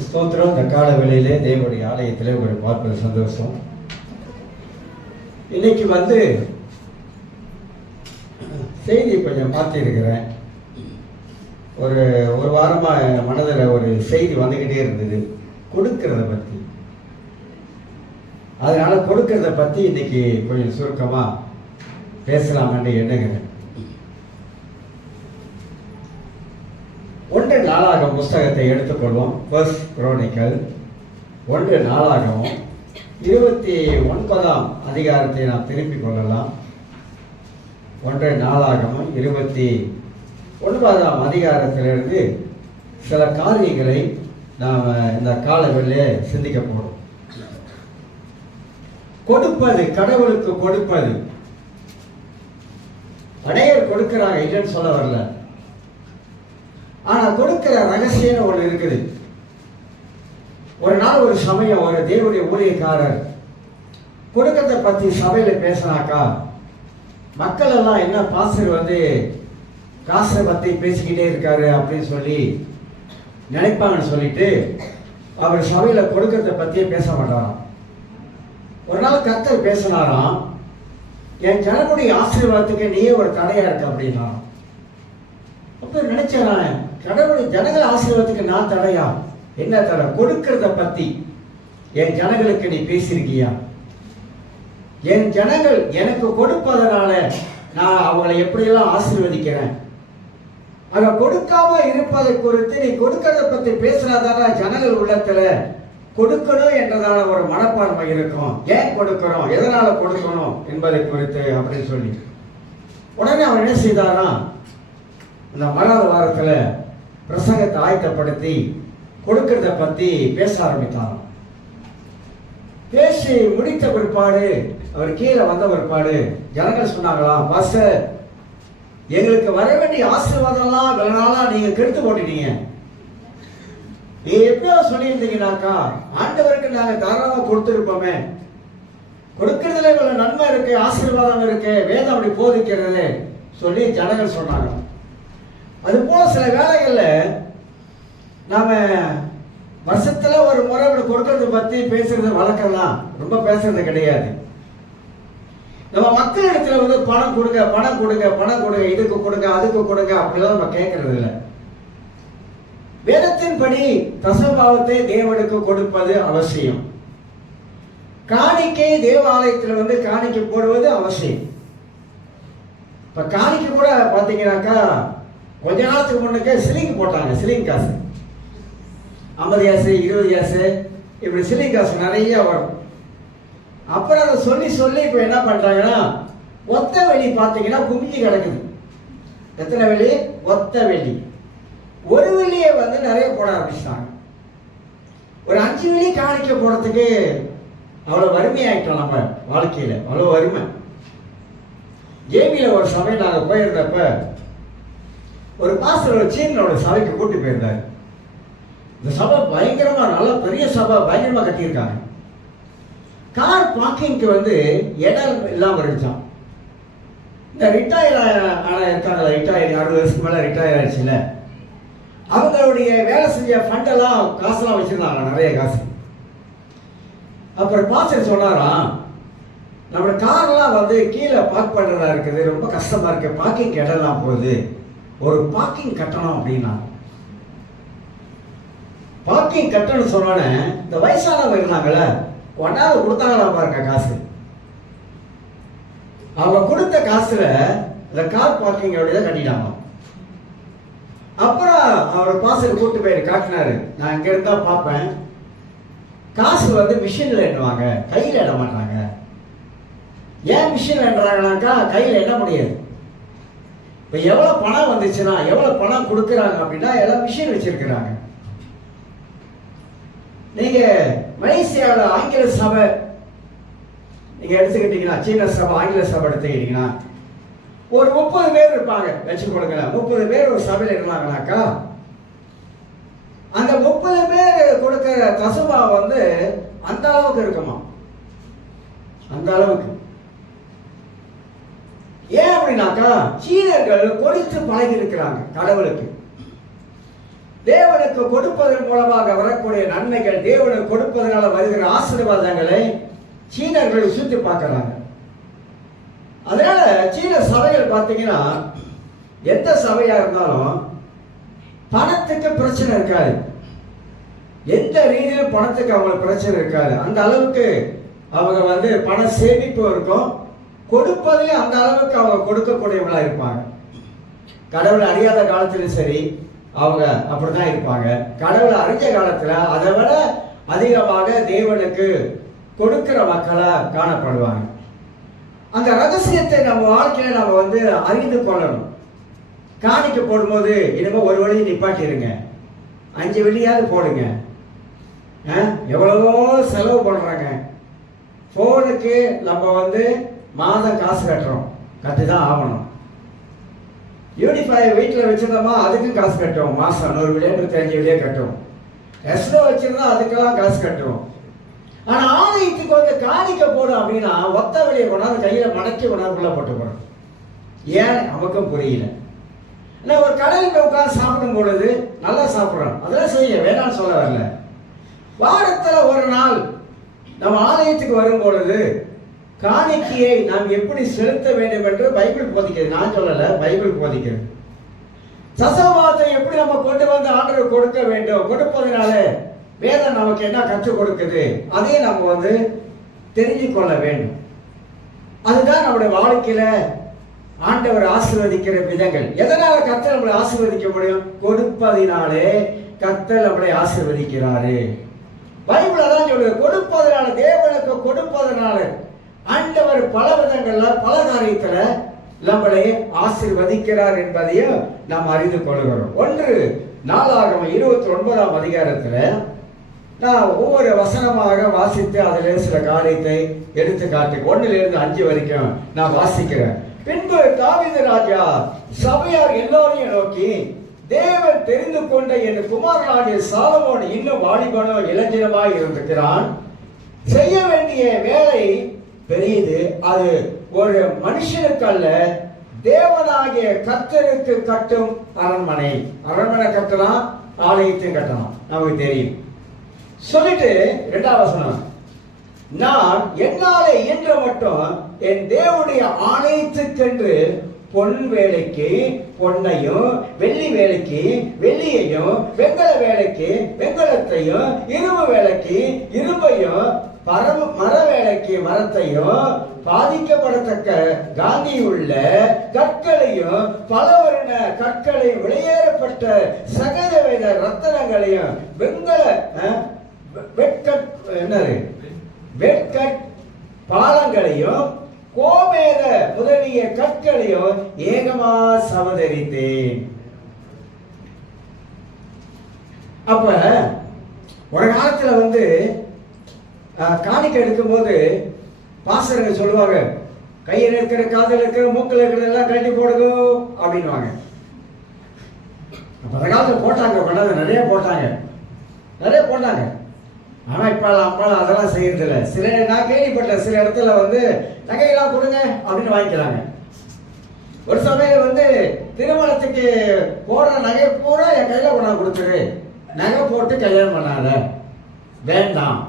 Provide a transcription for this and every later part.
ஸ்தோத்திரம். இந்த கால வேளையிலே தேவனுடைய ஆலயத்திலே உங்களை பார்ப்பது சந்தோஷம். இன்னைக்கு செய்தி கொஞ்சம் மாற்றிருக்கிறேன். ஒரு வாரமாக என் மனதில் ஒரு செய்தி வந்துக்கிட்டே இருந்தது, கொடுக்கறத பற்றி. அதனால கொடுக்கறத பற்றி இன்னைக்கு கொஞ்சம் சுருக்கமாக பேசலாம்னு எண்ணுகிறேன். 1 நாளாகமம் புஸ்தகத்தை எடுத்துக்கொள்வோம். ஃபர்ஸ்ட் குரோனிக்கல் 1 நாளாகமம் 29ஆம் அதிகாரத்தை நாம் திருப்பிக் கொள்ளலாம். 1 நாளாகமம் 29ஆம் அதிகாரத்திலிருந்து சில காரியங்களை நாம் இந்த காலவெளியிலே சிந்திக்க போகிறோம். கொடுப்பது, கடவுளுக்கு கொடுப்பது. அநேகர் கொடுக்கிறாங்க, இல்லைன்னு சொல்ல வரல. ஆனா கொடுக்கிற ரகசியம் ஒன்று இருக்குது. ஒரு நாள் ஒரு சமயம் ஒரு தேவனுடைய ஊழியக்காரர் கொடுக்கறத பத்தி சபையில பேசினாக்கா மக்கள் எல்லாம் என்ன பாஸ்டர் காசை பத்தி பேசிக்கிட்டே இருக்காரு அப்படின்னு சொல்லி நினைப்பாங்கன்னு சொல்லிட்டு அவர் சபையில கொடுக்கறத பத்தியே பேச மாட்டாராம். ஒரு நாள் கர்த்தர் பேசினாராம், என் ஜனனுடைய ஆசீர்வாதத்துக்கு நீயே ஒரு தடையா இருக்க அப்படின்னா. அப்ப நினைச்சேன், கடவுளுடைய ஜனங்கள் ஆசீர்வாதத்துக்கு நான் தடையா? என்ன தடை? கொடுக்கறத பத்தி என் ஜனங்களுக்கு நீ பேசியிருக்கியா? என் ஜனங்கள் எனக்கு கொடுப்பதனால நான் அவங்களை எப்படியெல்லாம் ஆசீர்வதிக்கிறேன். அங்க கொடுக்காம இருப்பதை குறித்து நீ கொடுக்கறத பத்தி பேசினாதான ஜனங்கள் உள்ளத்துல கொடுக்கணும் என்றதான ஒரு மனப்பான்மை இருக்கும். ஏன் கொடுக்கிறோம், எதனால கொடுக்கணும் என்பதை குறித்து அப்படின்னு சொல்லி உடனே அவர் என்ன செய்தாரா, இந்த மறாத வாரத்தில் பிரசங்கத்தை ஆயத்தப்படுத்தி கொடுக்கறத பத்தி பேச ஆரம்பித்தாராம். பேசி முடித்த பிற்பாடு அவர் கீழே வந்த பிற்பாடு ஜனங்கள் சொன்னாங்களாம், பாஸ்டர் எங்களுக்கு வர வேண்டிய ஆசீர்வாதம்லாம் இவ்வளவு நாளா நீங்க கெடுத்து போட்டுட்டீங்க. நீங்க எப்பயோ சொல்லியிருந்தீங்கன்னாக்கா ஆண்டவருக்கு நாங்க தாராளமா கொடுத்துருப்போமே. கொடுக்கறதுல இவ்வளவு நன்மை இருக்கு, ஆசீர்வாதம் இருக்கு, வேதம் அப்படி போதிக்கிறது சொல்லி ஜனங்கள் சொன்னாங்க. அது போல சில வேலைகள்ல நாம வருஷத்துல ஒரு முறை கொடுக்கறத பத்தி பேசுறது வழக்கம்லாம், ரொம்ப பேசுறது கிடையாது. நம்ம மக்கள் இடத்துல பணம் கொடுங்க, பணம் கொடுங்க, பணம் கொடுங்க, இதுக்கு கொடுங்க, அதுக்கு கொடுங்க அப்படிலாம் நம்ம கேட்கறது இல்லை. வேதத்தின்படி தசமபாவத்தை தேவனுக்கு கொடுப்பது அவசியம். காணிக்கை தேவாலயத்தில் காணிக்கை போடுவது அவசியம். இப்ப காணிக்கை கூட பாத்தீங்கன்னாக்கா கொஞ்ச நாளத்துக்கு முன்னுக்கு சிலிங் போட்டாங்க. சிலிங் காசு 50 காசு 20 காசு இப்படி சிலிங் காசு நிறைய வரும். அப்புறம் அதை சொல்லி சொல்லி இப்ப என்ன பண்றாங்கன்னா ஒத்த வெளி பாத்தீங்கன்னா குமிஞ்சி கிடக்குது. எத்தனை வெளி? ஒத்த வெளி. ஒரு வெளியை நிறைய போட ஆரம்பிச்சிட்டாங்க. ஒரு 5 வெளி காணிக்க போறதுக்கு அவ்வளவு வறுமையாயிட்டோம். நம்ம வாழ்க்கையில அவ்வளவு வறுமை. ஜேபியில ஒரு சமயம் நாங்க போயிருந்தப்ப ஒரு பாஸ்டர் ஒரு சீனோட சபைக்கு கூட்டி போயிருந்தாரு. இந்த சபை பயங்கரமா, நல்ல பெரிய சபை, பயங்கரமா கட்டியிருக்காங்க. கார் பார்க்கிங்க்கு இடம் இல்லாம இருந்துச்சான். இந்த ரிட்டையர் இருக்காங்களா, ரிட்டையர் 60 வருஷத்துக்கு மேல ரிட்டையர் ஆயிடுச்சுல, அவங்களுடைய வேலை செஞ்ச ஃபண்டெல்லாம் காசெல்லாம் வச்சிருந்தாங்க, நிறைய காசு. அப்புறம் பாஸ்டர் சொன்னாராம், நம்ம கார்லாம் கீழே பார்க் பண்றதா இருக்குது, ரொம்ப கஷ்டமா இருக்கு, பார்க்கிங் இடம்லாம் போகுது, ஒரு பார்க்கிங் கட்டணும் அப்படின்னா. பார்க்கிங் கட்டணும் சொன்னோன்னே இந்த வயசானவங்க இருந்தாங்கல்ல, ஒன்னாவது கொடுத்தாங்களா பாருங்க காசு. அவங்க கொடுத்த காசுல இந்த கார் பார்க்கிங் அப்படிதான் கட்டிட்டாங்க. அப்புறம் அவர் பாஸ்டர் கூட்டு போய் காட்டினாரு, நான் இங்க இருந்தா பார்ப்பேன், காசு மிஷின்ல எண்ணுவாங்க, கையில எண்ண மாட்டாங்க. ஏன் மிஷின்ல எண்ணுறாங்கனாக்கா கையில எண்ண முடியாது. இப்ப எவ்வளவு பணம் வந்துச்சுன்னா, எவ்வளவு பணம் கொடுக்குறாங்க அப்படின்னா எல்லாம் மிஷின் வச்சிருக்கிறாங்க. நீங்க மலேசியாவில் ஆங்கில சபை நீங்க எடுத்துக்கிட்டீங்கன்னா, சீன சபை, ஆங்கில சபை எடுத்துக்கிட்டீங்கன்னா ஒரு 30 பேர் இருப்பாங்க வச்சு கொடுங்க. 30 பேர் ஒரு சபையில் இருந்தாங்கனாக்கா அந்த 30 பேர் கொடுக்கிற தசமா அந்த அளவுக்கு இருக்குமா, அந்த அளவுக்கு. ஏன் அப்படின்னாக்கா சீனர்கள் கொடுத்து பழகி இருக்கிறாங்க கடவுளுக்கு. தேவனுக்கு கொடுப்பதன் மூலமாக வரக்கூடிய நன்மைகள், தேவனுக்கு கொடுப்பதனால வருகிற ஆசீர்வாதங்களை சீனர்கள் சுத்தி பார்க்கிறாங்க. அதனால சீன சபைகள் பார்த்தீங்கன்னா எந்த சபையா இருந்தாலும் பணத்துக்கு பிரச்சனை இருக்காது. எந்த ரீதியிலும் பணத்துக்கு அவங்களுக்கு பிரச்சனை இருக்காது. அந்த அளவுக்கு அவங்க பண சேமிப்பு இருக்கும். கொடுப்பதிலே அந்த அளவுக்கு அவங்க கொடுக்கக்கூடியவங்களா இருப்பாங்க. கடவுளை அறியாத காலத்திலும் சரி அவங்க அப்படிதான் இருப்பாங்க. கடவுளை அறிஞ்ச காலத்துல அதை விட அதிகமாக தேவனுக்கு கொடுக்கிற மக்களா காணப்படுவாங்க. அந்த ரகசியத்தை நம்ம வாழ்க்கையில நம்ம அறிந்து கொள்ளணும். காணிக்க போடும்போது இனிமே ஒரு வழியை நிப்பாட்டிடுங்க, 5 வெள்ளியாவது போடுங்க. எவ்வளவோ செலவு பண்றாங்க. போனுக்கு நம்ம மாதம் காசு கட்டுறோம், கட்டுதான் ஆகணும். யூனிஃபை வீட்டில் வச்சிருந்தோமா அதுக்கு காசு கட்டுவோம், மாசம் 100 வெள்ளியா 105 வெள்ளியா கட்டுவோம். எஸ்ரோ வச்சிருந்தா அதுக்கெல்லாம் காசு கட்டுவோம். ஆனா ஆலயத்துக்கு காணிக்க போடும் அப்படின்னா ஒத்த வெளியே கொண்டாந்து கையில மடக்கி கொண்டாந்துக்குள்ள போட்டு போறோம். ஏன் நமக்கும் புரியல. ஒரு கடையில் உட்காந்து சாப்பிடும் பொழுது நல்லா சாப்பிட்றோம், அதெல்லாம் செய்ய வேணாம்னு சொல்ல வரல. வாரத்துல ஒரு நாள் நம்ம ஆலயத்துக்கு வரும் பொழுது காணிக்கையை நாம் எப்படி செலுத்த வேண்டும் என்று பைபிள் போதிக்கிறது. நான் சொல்லல, பைபிள் போதிக்கிறது. தசமபாகத்தை எப்படி நம்ம கொண்டு வந்து ஆண்டவர் கொடுக்க வேண்டும், கொடுப்பதனால வேதம் நமக்கு என்ன கற்றுக் கொடுக்குது, அதே நம்ம தெரிஞ்சு கொள்ள வேண்டும். அதுதான் நம்முடைய வாழ்க்கையில ஆண்டவர் ஆசீர்வதிக்கிற விதங்கள். எதனால கர்த்தர் நம்மளை ஆசீர்வதிக்க முடியும்? கொடுப்பதினாலே கர்த்தர் நம்மளை ஆசீர்வதிக்கிறாரு. பைபிள் அதான் சொல்லுது, கொடுப்பதனால, தேவனுக்கு கொடுப்பதனால ஆண்டவர் பல விதங்கள்ல பல காரியத்துல நம்மளை ஆசீர்வதிக்கிறார் என்பதையும் நாம் அறிந்து கொள்கிறோம். 1 நாளாகமம் 29ஆம் அதிகாரத்துல நான் ஒவ்வொரு வசனமாக வாசித்து அதில் சில காரியத்தை எடுத்து காட்டு 1 - 5 வரைக்கும் நான் வாசிக்கிறேன். பின்பு தாவீது ராஜா சபையார் எல்லோரையும் நோக்கி, தேவன் தெரிந்து கொண்ட என் குமாரனாகிய சாலமோன் இன்னும் வாலிபனோ இளைஞனுமாய் இருக்கிறான். செய்ய வேண்டிய வேலை பெரியது. அது ஒரு மனுஷனுக்கு அல்ல, தேவனாகிய கர்த்தருக்கு கட்டும் அரண்மனை. அரண்மனை கட்டலாம், ஆலயத்தையும் கட்டலாம், நமக்கு தெரியும். சொல்லிட்டு 2ஆம் வசனம், நான் என்னாலே இயன்ற மட்டும் என் தேவனுடைய ஆலயத்துக்கென்று பொன் வேலைக்கு பொன்னையும், வெள்ளி வேலைக்கு வெள்ளியையும், வெங்கல வேலைக்கு வெங்கலத்தையும், இரும்பு வேலைக்கு இரும்பையும், மர வேலைக்கு மரத்தையும், பாதிக்கப்படத்தக்க காந்தியுள்ள கற்களையும், பலவர்ண கற்களையும், வெளியேறப்பட்ட சகலவித ரத்தனங்களையும், வெட்கட் பாலங்களையும், கோமேத முதலிய கற்களையும் ஏகமா சமதரித்தேன். அப்ப ஒரு காலத்துல காணிக்கை எடுக்கும் போது பாசர்கள் சொல்லுவாங்க, கையில் இருக்கிற, காதில் இருக்கிற, மூக்கில் இருக்கிற எல்லாம் கட்டி போடுங்க அப்படின்வாங்க. அந்த காலத்தில் போட்டாங்க, கொண்டாந்து நிறைய போட்டாங்க. ஆனா இப்ப அப்பாலாம் அதெல்லாம் செய்யறது இல்லை. சில நான் கேள்விப்பட்ட சில இடத்துல நகையெல்லாம் கொடுங்க அப்படின்னு வாங்கிக்கிறாங்க. ஒரு சமயம் திருமணத்துக்கு போடுற நகை பூரா என் கையில கொண்டாந்து கொடுத்துரு, நகை போட்டு கல்யாணம் பண்ணாத, வேண்டாம்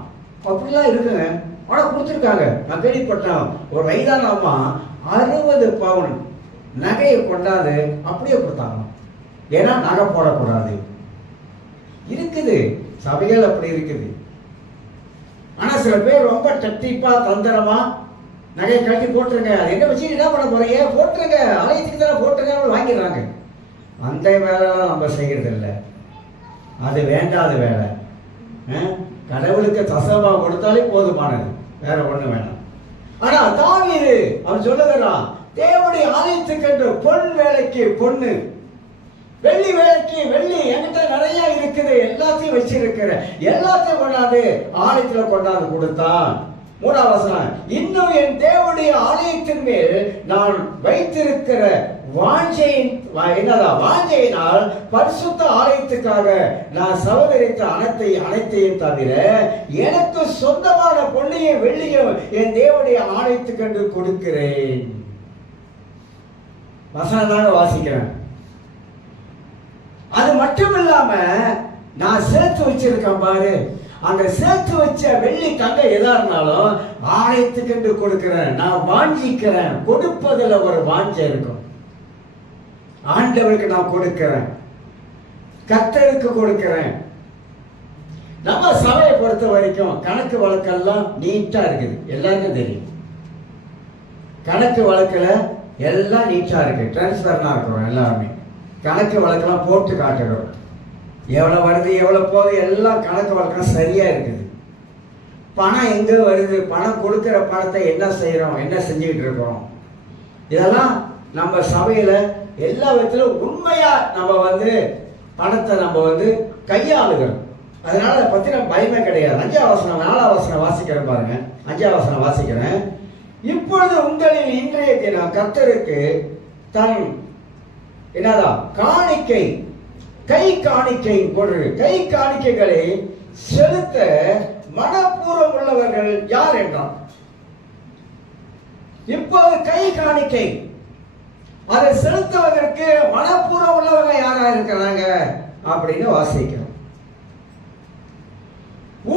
அப்படிலாம் இருக்குங்க. ஆனா கொடுத்துருக்காங்க. நான் கேள்விப்பட்டேன், ஒரு வயதான அம்மா 60 பவுன் நகையை கொண்டாது அப்படியே கொடுத்தாங்க. ஏன்னா நகை போடக்கூடாது. இருக்குது, சபைகள் அப்படி இருக்குது. ஆனா சில பேர் ரொம்ப டட்டிப்பா தந்திரமா நகையை கட்டி போட்டுருங்க, அது என்ன வச்சு என்ன பண்ண போறீங்க, போட்டுருங்க, ஆலயத்துக்கு தானே போட்டுருங்க வாங்கிடுறாங்க. அந்த வேலைலாம் நம்ம செய்யறது இல்லை, அது வேண்டாத வேலை. கடவுளுக்கு தசமா கொடுத்தாலே போதுமானது, வேற ஒண்ணு வேணாம். ஆனா தாவீது அவன் சொல்லுகிறான், தேவனுடைய ஆலயத்துக்கு பொன் வேலைக்கு பொண்ணு, வெள்ளி வேலைக்கு வெள்ளி என்கிட்ட நிறைய இருக்குது, எல்லாத்தையும் வச்சிருக்கிற, எல்லாத்தையும் கொண்டாந்து ஆலயத்துல கொண்டாந்து கொடுத்தான். 3ஆம் வசனம், இன்னும் என் தேவனுடைய ஆலயத்தின் மேல் நான் வைத்திருக்கிற வாஞ்சையினால் பரிசுத்த ஆலயத்துக்காக நான் சவதரித்த அனைத்தையும் தவிர எனக்கு சொந்தமான பொன்னையும் வெள்ளியும் என் தேவனுடைய ஆலயத்துக்கு கொடுக்கிறேன். வசனமாக வாசிக்கிறேன். அது மட்டும் இல்லாம நான் சேர்த்து வச்சிருக்கேன் பாரு, அந்த சேர்த்து வச்ச வெள்ளி தங்க எதா இருந்தாலும் ஆலயத்துக்கு கொடுக்கிறேன். நான் வாஞ்சிக்கிறேன். கொடுப்பதில் ஒரு வாஞ்ச இருக்கும். ஆண்டவருக்கு நான் கொடுக்கிறேன், கர்த்தருக்கு கொடுக்கிறேன். நம்ம சபையை பொறுத்த வரைக்கும் கணக்கு வழக்கெல்லாம் நீட்டா இருக்குது. எல்லாருக்கும் தெரியும், கணக்கு வழக்கில் எல்லாம் நீட்டா இருக்கு. டிரான்ஸ்பர்லாம் இருக்கிறோம். எல்லாருமே கணக்கு வழக்கெல்லாம் போட்டு காட்டுகிறோம். எவ்வளோ வருது, எவ்வளோ போகுது, எல்லாம் கணக்கு வழக்கம் சரியா இருக்குது. பணம் எங்கே வருது, பணம் கொடுக்குற பணத்தை என்ன செய்கிறோம், என்ன செஞ்சுக்கிட்டு இருக்கிறோம், இதெல்லாம் நம்ம சபையில் எல்லா விதத்திலும் உண்மையா நம்ம பணத்தை நம்ம கையாளுகிறோம். அதனால அதை பற்றி நம்ம பயமே கிடையாது. 5ஆம் வசனம் 4ஆம் வசனம் வாசிக்கிறேன் பாருங்க. 5ஆம் வசனம் வாசிக்கிறேன். இப்பொழுது உங்களில் இன்றைய தினம் கர்த்தருக்கு தன் என்னதான் காணிக்கை, கை காணிக்கை பொருள், கை காணிக்கைகளை செலுத்த மனப்பூர்வம் உள்ளவர்கள் யார் என்றார். இப்போது கை காணிக்கை அதை செலுத்துவதற்கு மனப்பூர்வம் உள்ளவங்க யாரா இருக்கிறாங்க அப்படின்னு வாசிக்கிறோம்.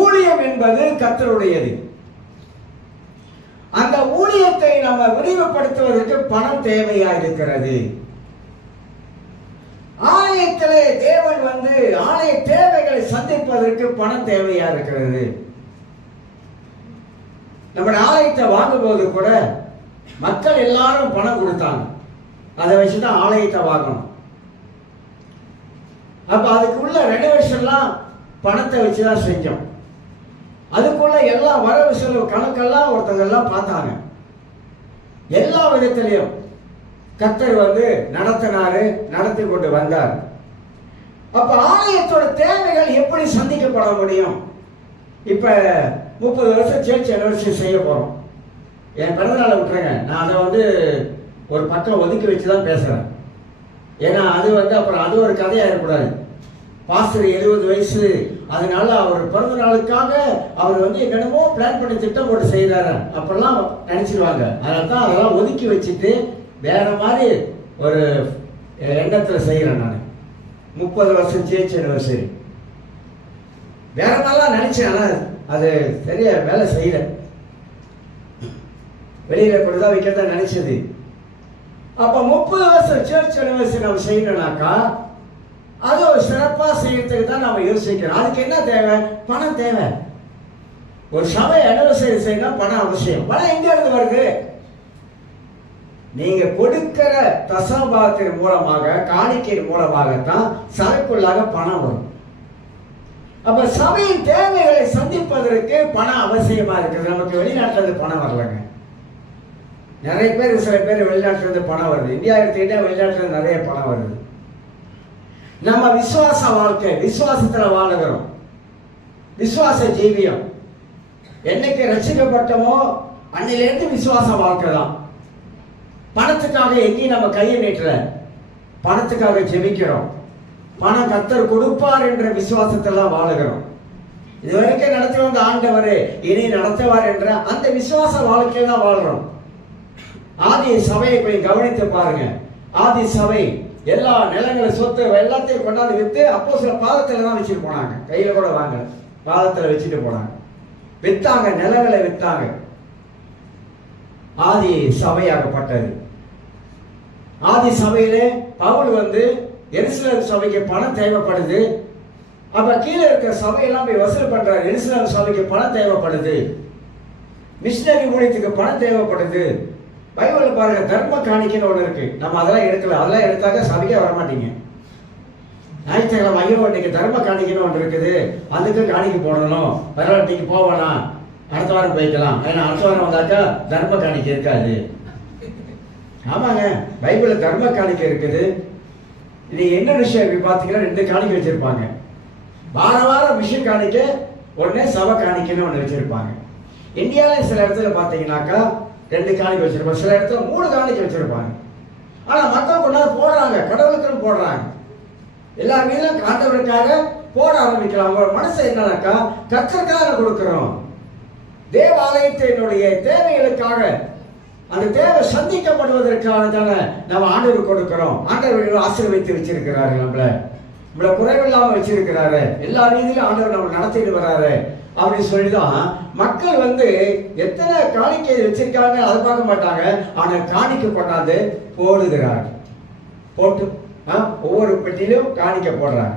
ஊழியம் என்பது கர்த்தருடையது. அந்த ஊழியத்தை நம்ம விரிவுபடுத்துவதற்கு பணம் தேவையா இருக்கிறது. ஆலயத்திலே தேவன் ஆலய தேவைகளை சந்திப்பதற்கு பணம் தேவையா இருக்கிறது. நம்ம ஆலயத்தை வாங்கும் போது கூட மக்கள் எல்லாரும் பணம் கொடுத்தாங்க. அதை வச்சுதான் ஆலயத்தை வாங்கணும். அப்ப அதுக்குள்ள ரெனோவேஷன்லாம் பணத்தை வச்சுதான் செஞ்சோம். அதுக்குள்ள எல்லாம் வரவு செலவு கணக்கெல்லாம் ஒருத்தங்க எல்லாம் பார்த்தாங்க. எல்லா விதத்திலையும் கர்த்தர் நடத்தினாரு, நடத்தி கொண்டு வந்தார். அப்ப ஆலயத்தோட தேவைகள் எப்படி சந்திக்கப்பட முடியும்? இப்ப 30 வருஷம் சேர்ச் அனிவர்சரி செய்ய போறோம். என் பிறந்தநாளை விட்டுருங்க, நான் அதை ஒரு பக்கம் ஒதுக்கி வச்சுதான் பேசுறேன். ஏன்னா அது அப்புறம் அது ஒரு கதையா இருக்கக்கூடாது. பாஸ்டர் 70 வயசு, அதனால அவர் பிறந்த நாளுக்காக அவர் என்னென்னமோ பிளான் பண்ணி திட்டம் போட்டு செய்யறாரு அப்படிலாம் நினைச்சிருவாங்க. அதனால தான் அதெல்லாம் ஒதுக்கி வச்சுட்டு வேற மாதிரி ஒரு எண்ணத்துல செய்யறேன். நான் 30 வருஷம் சேர்ச் அனிவர்சரி வேற மாதிரிலாம் நினைச்சேன். ஆனா அது சரியா வேலை செய்யல. வெளியில கொண்டுதான் வைக்கிறதா நினைச்சது. அப்ப 30 வருஷம் சேர்ச் அனிவர்சரி நம்ம செய்யணும்னாக்கா அது ஒரு சிறப்பா செய்யறதுக்கு தான் நம்ம யோசிக்கிறோம். அதுக்கு என்ன தேவை? பணம் தேவை. ஒரு சபை அனிவர்சரி செய்யணும், பணம் அவசியம். பணம் எங்க இருந்து வருது? நீங்க கொடுக்கிற தசமபாகத்தின் மூலமாக, காணிக்கையின் மூலமாகத்தான் சபைக்குள்ளாக பணம் வரும். அப்ப சபையின் தேவைகளை சந்திப்பதற்கு பணம் அவசியமா இருக்குது. நமக்கு வெளிநாட்டுல இருந்து பணம் வரலங்க. நிறைய பேர், சில பேர் வெளிநாட்டுல இருந்து பணம் வருது. இந்தியா எடுத்துக்கிட்டா வெளிநாட்டுல நிறைய பணம் வருது. நம்ம விசுவாச வாழ்க்கை, விசுவாசத்துல வாழுகிறோம். விசுவாச ஜீவியம் என்னைக்கு ரட்சிக்கப்பட்டமோ அன்னிலிருந்து விசுவாச வாழ்க்கை தான். பணத்துக்காக எங்கேயும் நம்ம கையை நீட்டல, பணத்துக்காக ஜெபிக்கிறோம். பணம் கர்த்தர் கொடுப்பார் என்ற விசுவாசத்தெல்லாம் வாழுகிறோம். இதுவரைக்கும் நடத்தி வந்த ஆண்டவர் இனி நடத்துவார் என்ற அந்த விசுவாச வாழ்க்கையில தான் வாழ்றோம். ஆதி சபையை போய் கவனித்து பாருங்க. ஆதி சபை எல்லா நிலங்களை, சொத்து எல்லாத்தையும் கொண்டாந்து வித்து அப்போஸ்தல பாதத்துல தான் வச்சுட்டு போனாங்க. கையில கூட வாங்கல, பாதத்துல வச்சுட்டு போனாங்க. வித்தாங்க, நிலங்களை வித்தாங்க. ஆதி சபையாகப்பட்டது. ஆதி சபையிலே பவுல் எருசலேம் சபைக்கு பணம் தேவைப்படுது. அப்ப கீழே இருக்கிற சபையெல்லாம் போய் வசூல் பண்றாரு. எருசலேம் சபைக்கு பணம் தேவைப்படுது, மிஷனரி ஊழியத்துக்கு பணம் தேவைப்படுது. பைபிள்ல பாருங்க, தர்ம காணிக்கைன்னு ஒண்ணு இருக்கு. நம்ம அதெல்லாம் எடுக்கல. அதெல்லாம் எடுத்தாக்க சபைக்கே வரமாட்டீங்க. ஞாயிற்றுக்கிழமை ஐயோ இன்னைக்கு தர்ம காணிக்கைன்னு ஒன்று இருக்குது, அதுக்கு காணிக்கை போடணும், பரவாயில்ல இன்னைக்கு போகலாம், அடுத்த வாரம் போய்க்கலாம். ஏன்னா அடுத்த வாரம் வந்தாக்கா தர்ம காணிக்கை இருக்காது. ஆமாங்க, பைபிள்ல தர்ம காணிக்கை இருக்குது. இது என்ன விஷயம் இருக்கு பாத்தீங்கன்னா, 2 காணிக்கை வச்சிருப்பாங்க. வாரம் விஷயம் காணிக்கை ஒண்ணு, சபை காணிக்கைன்னு ஒண்ணு வச்சிருப்பாங்க. இந்தியாவில சில இடத்துல பாத்தீங்கன்னாக்கா 2 காணிக்கை வச்சிருப்பாங்க, சில இடத்துல 3 காணிக்கை வச்சிருப்பாங்க. ஆனா மக்கள் கொண்டாந்து போடுறாங்க, கடவுளுக்குன்னு போடுறாங்க. எல்லா வீதிலும் ஆண்டவருக்காக போட ஆரம்பிக்கலாம். அவங்க மனசு என்னன்னாக்கா கர்த்தருக்காக கொடுக்கிறோம், தேவாலயத்தினுடைய தேவைகளுக்காக, அந்த தேவை சந்திக்கப்படுவதற்காக தானே நம்ம ஆண்டவர் கொடுக்கிறோம். ஆண்டவர் ஆசீர்வதித்து வச்சிருக்கிறார்கள் நம்மள. நம்மளை குறைவில்லாம வச்சிருக்கிறாரு, எல்லா ரீதியிலும் ஆண்டவர் நம்ம நடத்திட்டு வர்றாரு அப்படின்னு சொல்லிதான் மக்கள் வந்து எத்தனை காணிக்கை வச்சிருக்காங்க அதை பார்க்க மாட்டாங்க. ஆனா காணிக்கை கொண்டாந்து போடுகிறாங்க. போட்டு ஒவ்வொரு பெட்டியிலும் காணிக்கை போடுறாங்க.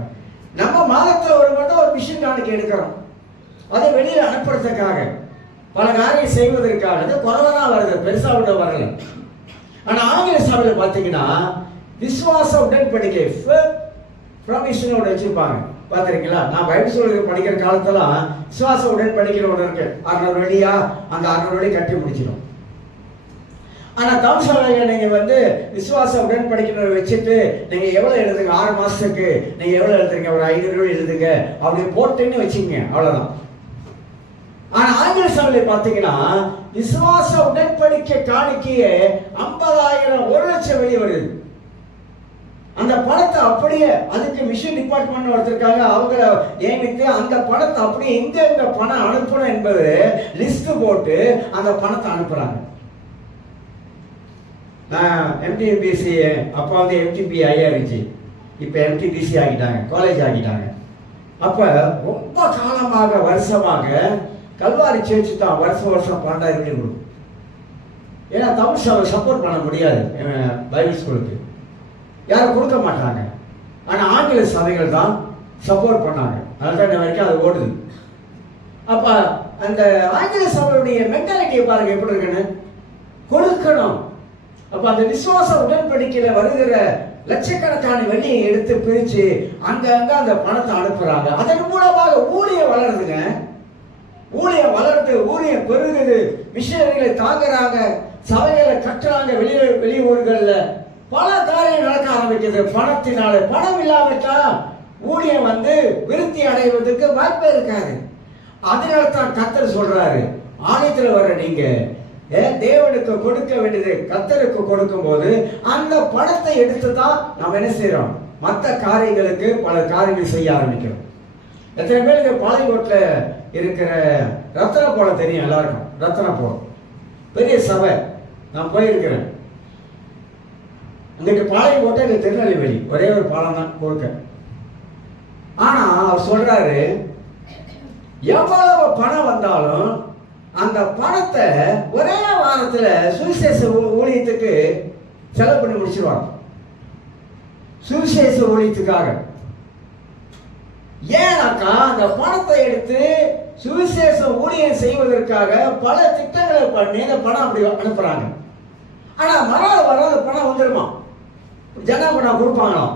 நம்ம மாதத்துல ஒரு மட்டும் ஒரு மிஷின் காணிக்கை எடுக்கிறோம், அதை வெளியில அனுப்புறதுக்காக, பல காரியம் செய்வதற்காக. குறைவதான் வருது, பெருசா விட வரல. ஆனா ஆங்கில சபையில பாத்தீங்கன்னா விசுவாச உடன்படிக்கை ப்ரொமிஷனோட வச்சிருப்பாங்க. பாத்திருக்கீங்களா? நான் பைபிள் ஸ்கூல் படிக்கிற காலத்துல விசுவாச உடன்படிக்கை ஒன்று இருக்கு. 600 வெள்ளியா, அந்த 600 வெள்ளி கட்டி முடிச்சிடும். ஆனா தமிழ் சபையில நீங்க வந்து விசுவாச உடன்படிக்கை வச்சுட்டு நீங்க எவ்வளவு எழுதுங்க, 6 மாசத்துக்கு நீங்க எவ்வளவு எழுதுறீங்க, ஒரு 500 ரூபாய் எழுதுங்க அப்படி போட்டுன்னு வச்சுக்கங்க, அவ்வளவுதான். ஆனா ஆங்கில சபையில பாத்தீங்கன்னா விசுவாச உடன்படிக்கை காணிக்கையே 50,000 1,00,000 வெளியே வருது. அந்த பணத்தை அப்படியே அதுக்கு மிஷன் டிபார்ட்மெண்ட் ஒருத்தருக்காக அவங்கள நியமித்து அந்த பணத்தை அப்படியே எங்க பணம் அனுப்பணும் என்பது லிஸ்ட் போட்டு அந்த பணத்தை அனுப்புறாங்க. நான் எம்டிபிசி அப்போ வந்து எம்டிபி ஐயா இருந்துச்சு, இப்போ எம்டிபிசி ஆகிட்டாங்க, காலேஜ் ஆகிட்டாங்க. அப்போ ரொம்ப காலமாக வருஷமாக கல்வாரி சேர்ச்சி தான் வருஷம் 12,000 கொடுக்கும். ஏன்னா தமிழ் சபை சப்போர்ட் பண்ண முடியாது பைபிள் ஸ்கூலுக்கு, யாரும் கொடுக்க மாட்டாங்க. ஆனால் ஆங்கில சபைகள் தான் சப்போர்ட் பண்ணாங்க, அதுதான் இன்ன வரைக்கும் அது ஓடுது. அப்போ அந்த ஆங்கில சபையுடைய மென்டாலிட்டியை பாருங்க எப்படி இருக்குன்னு, கொடுக்கணும். அப்ப அந்த விசுவாச உடன்படிக்கையில வருகிற லட்சக்கணக்கான வெள்ளியை எடுத்து பிரிச்சு அங்கங்க அந்த பணத்தை அனுப்புறாங்க. அதன் மூலமாக ஊழியம் வளருதுங்க, ஊழியம் வளர்ந்து ஊழியம் பெருகுது, மிஷனரிகளை தாங்குறாங்க, சபைகளை கட்டுறாங்க, வெளியூர்கள்ல பல காரியம் நடக்க ஆரம்பிக்குது பணத்தினால. பணம் இல்லாவிட்டா ஊழியம் வந்து விருத்தி அடைவதற்கு வாய்ப்பே இருக்காது. அதனால தான் கர்த்தர் சொல்றாரு, ஆலயத்தில் வர்ற நீங்க தேவனுக்கு கொடுக்க வேண்டியது கர்த்தருக்கு கொடுக்கும் போது அந்த பணத்தை எடுத்து தான் நாம் என்ன செய்யறோம், மற்ற காரியங்களுக்கு பல காரியங்கள் செய்ய ஆரம்பிக்கிறோம். எத்தனை பேருக்கு பாளையங்கோட்டில் இருக்கிற ரத்தனபோலம் தெரியும்? எல்லாருக்கும் ரத்தனபோலம் பெரிய சபை, நான் போயிருக்கிறேன். அங்கிட்டு பாளையங்கோட்டை, இங்க திருநெல்வேலி, ஒரே ஒரு பாலம் தான் கொடுக்க. ஆனா அவர் சொல்றாரு, எவ்வளவு பணம் வந்தாலும் அந்த பணத்தை ஒரே வாரத்துல சுவிசேஷ ஊழியத்துக்கு செலவு பண்ணி முடிச்சிருவாங்க. சுவிசேஷ ஊழியத்துக்காக. ஏன்னாக்கா அந்த பணத்தை எடுத்து சுவிசேஷ ஊழியம் செய்வதற்காக பல திட்டங்களை பண்ணி அந்த பணம் அப்படி அனுப்புறாங்க. ஆனா வராத பணம் வந்துருமா, ஜன பணம் கொடுப்பாங்களாம்.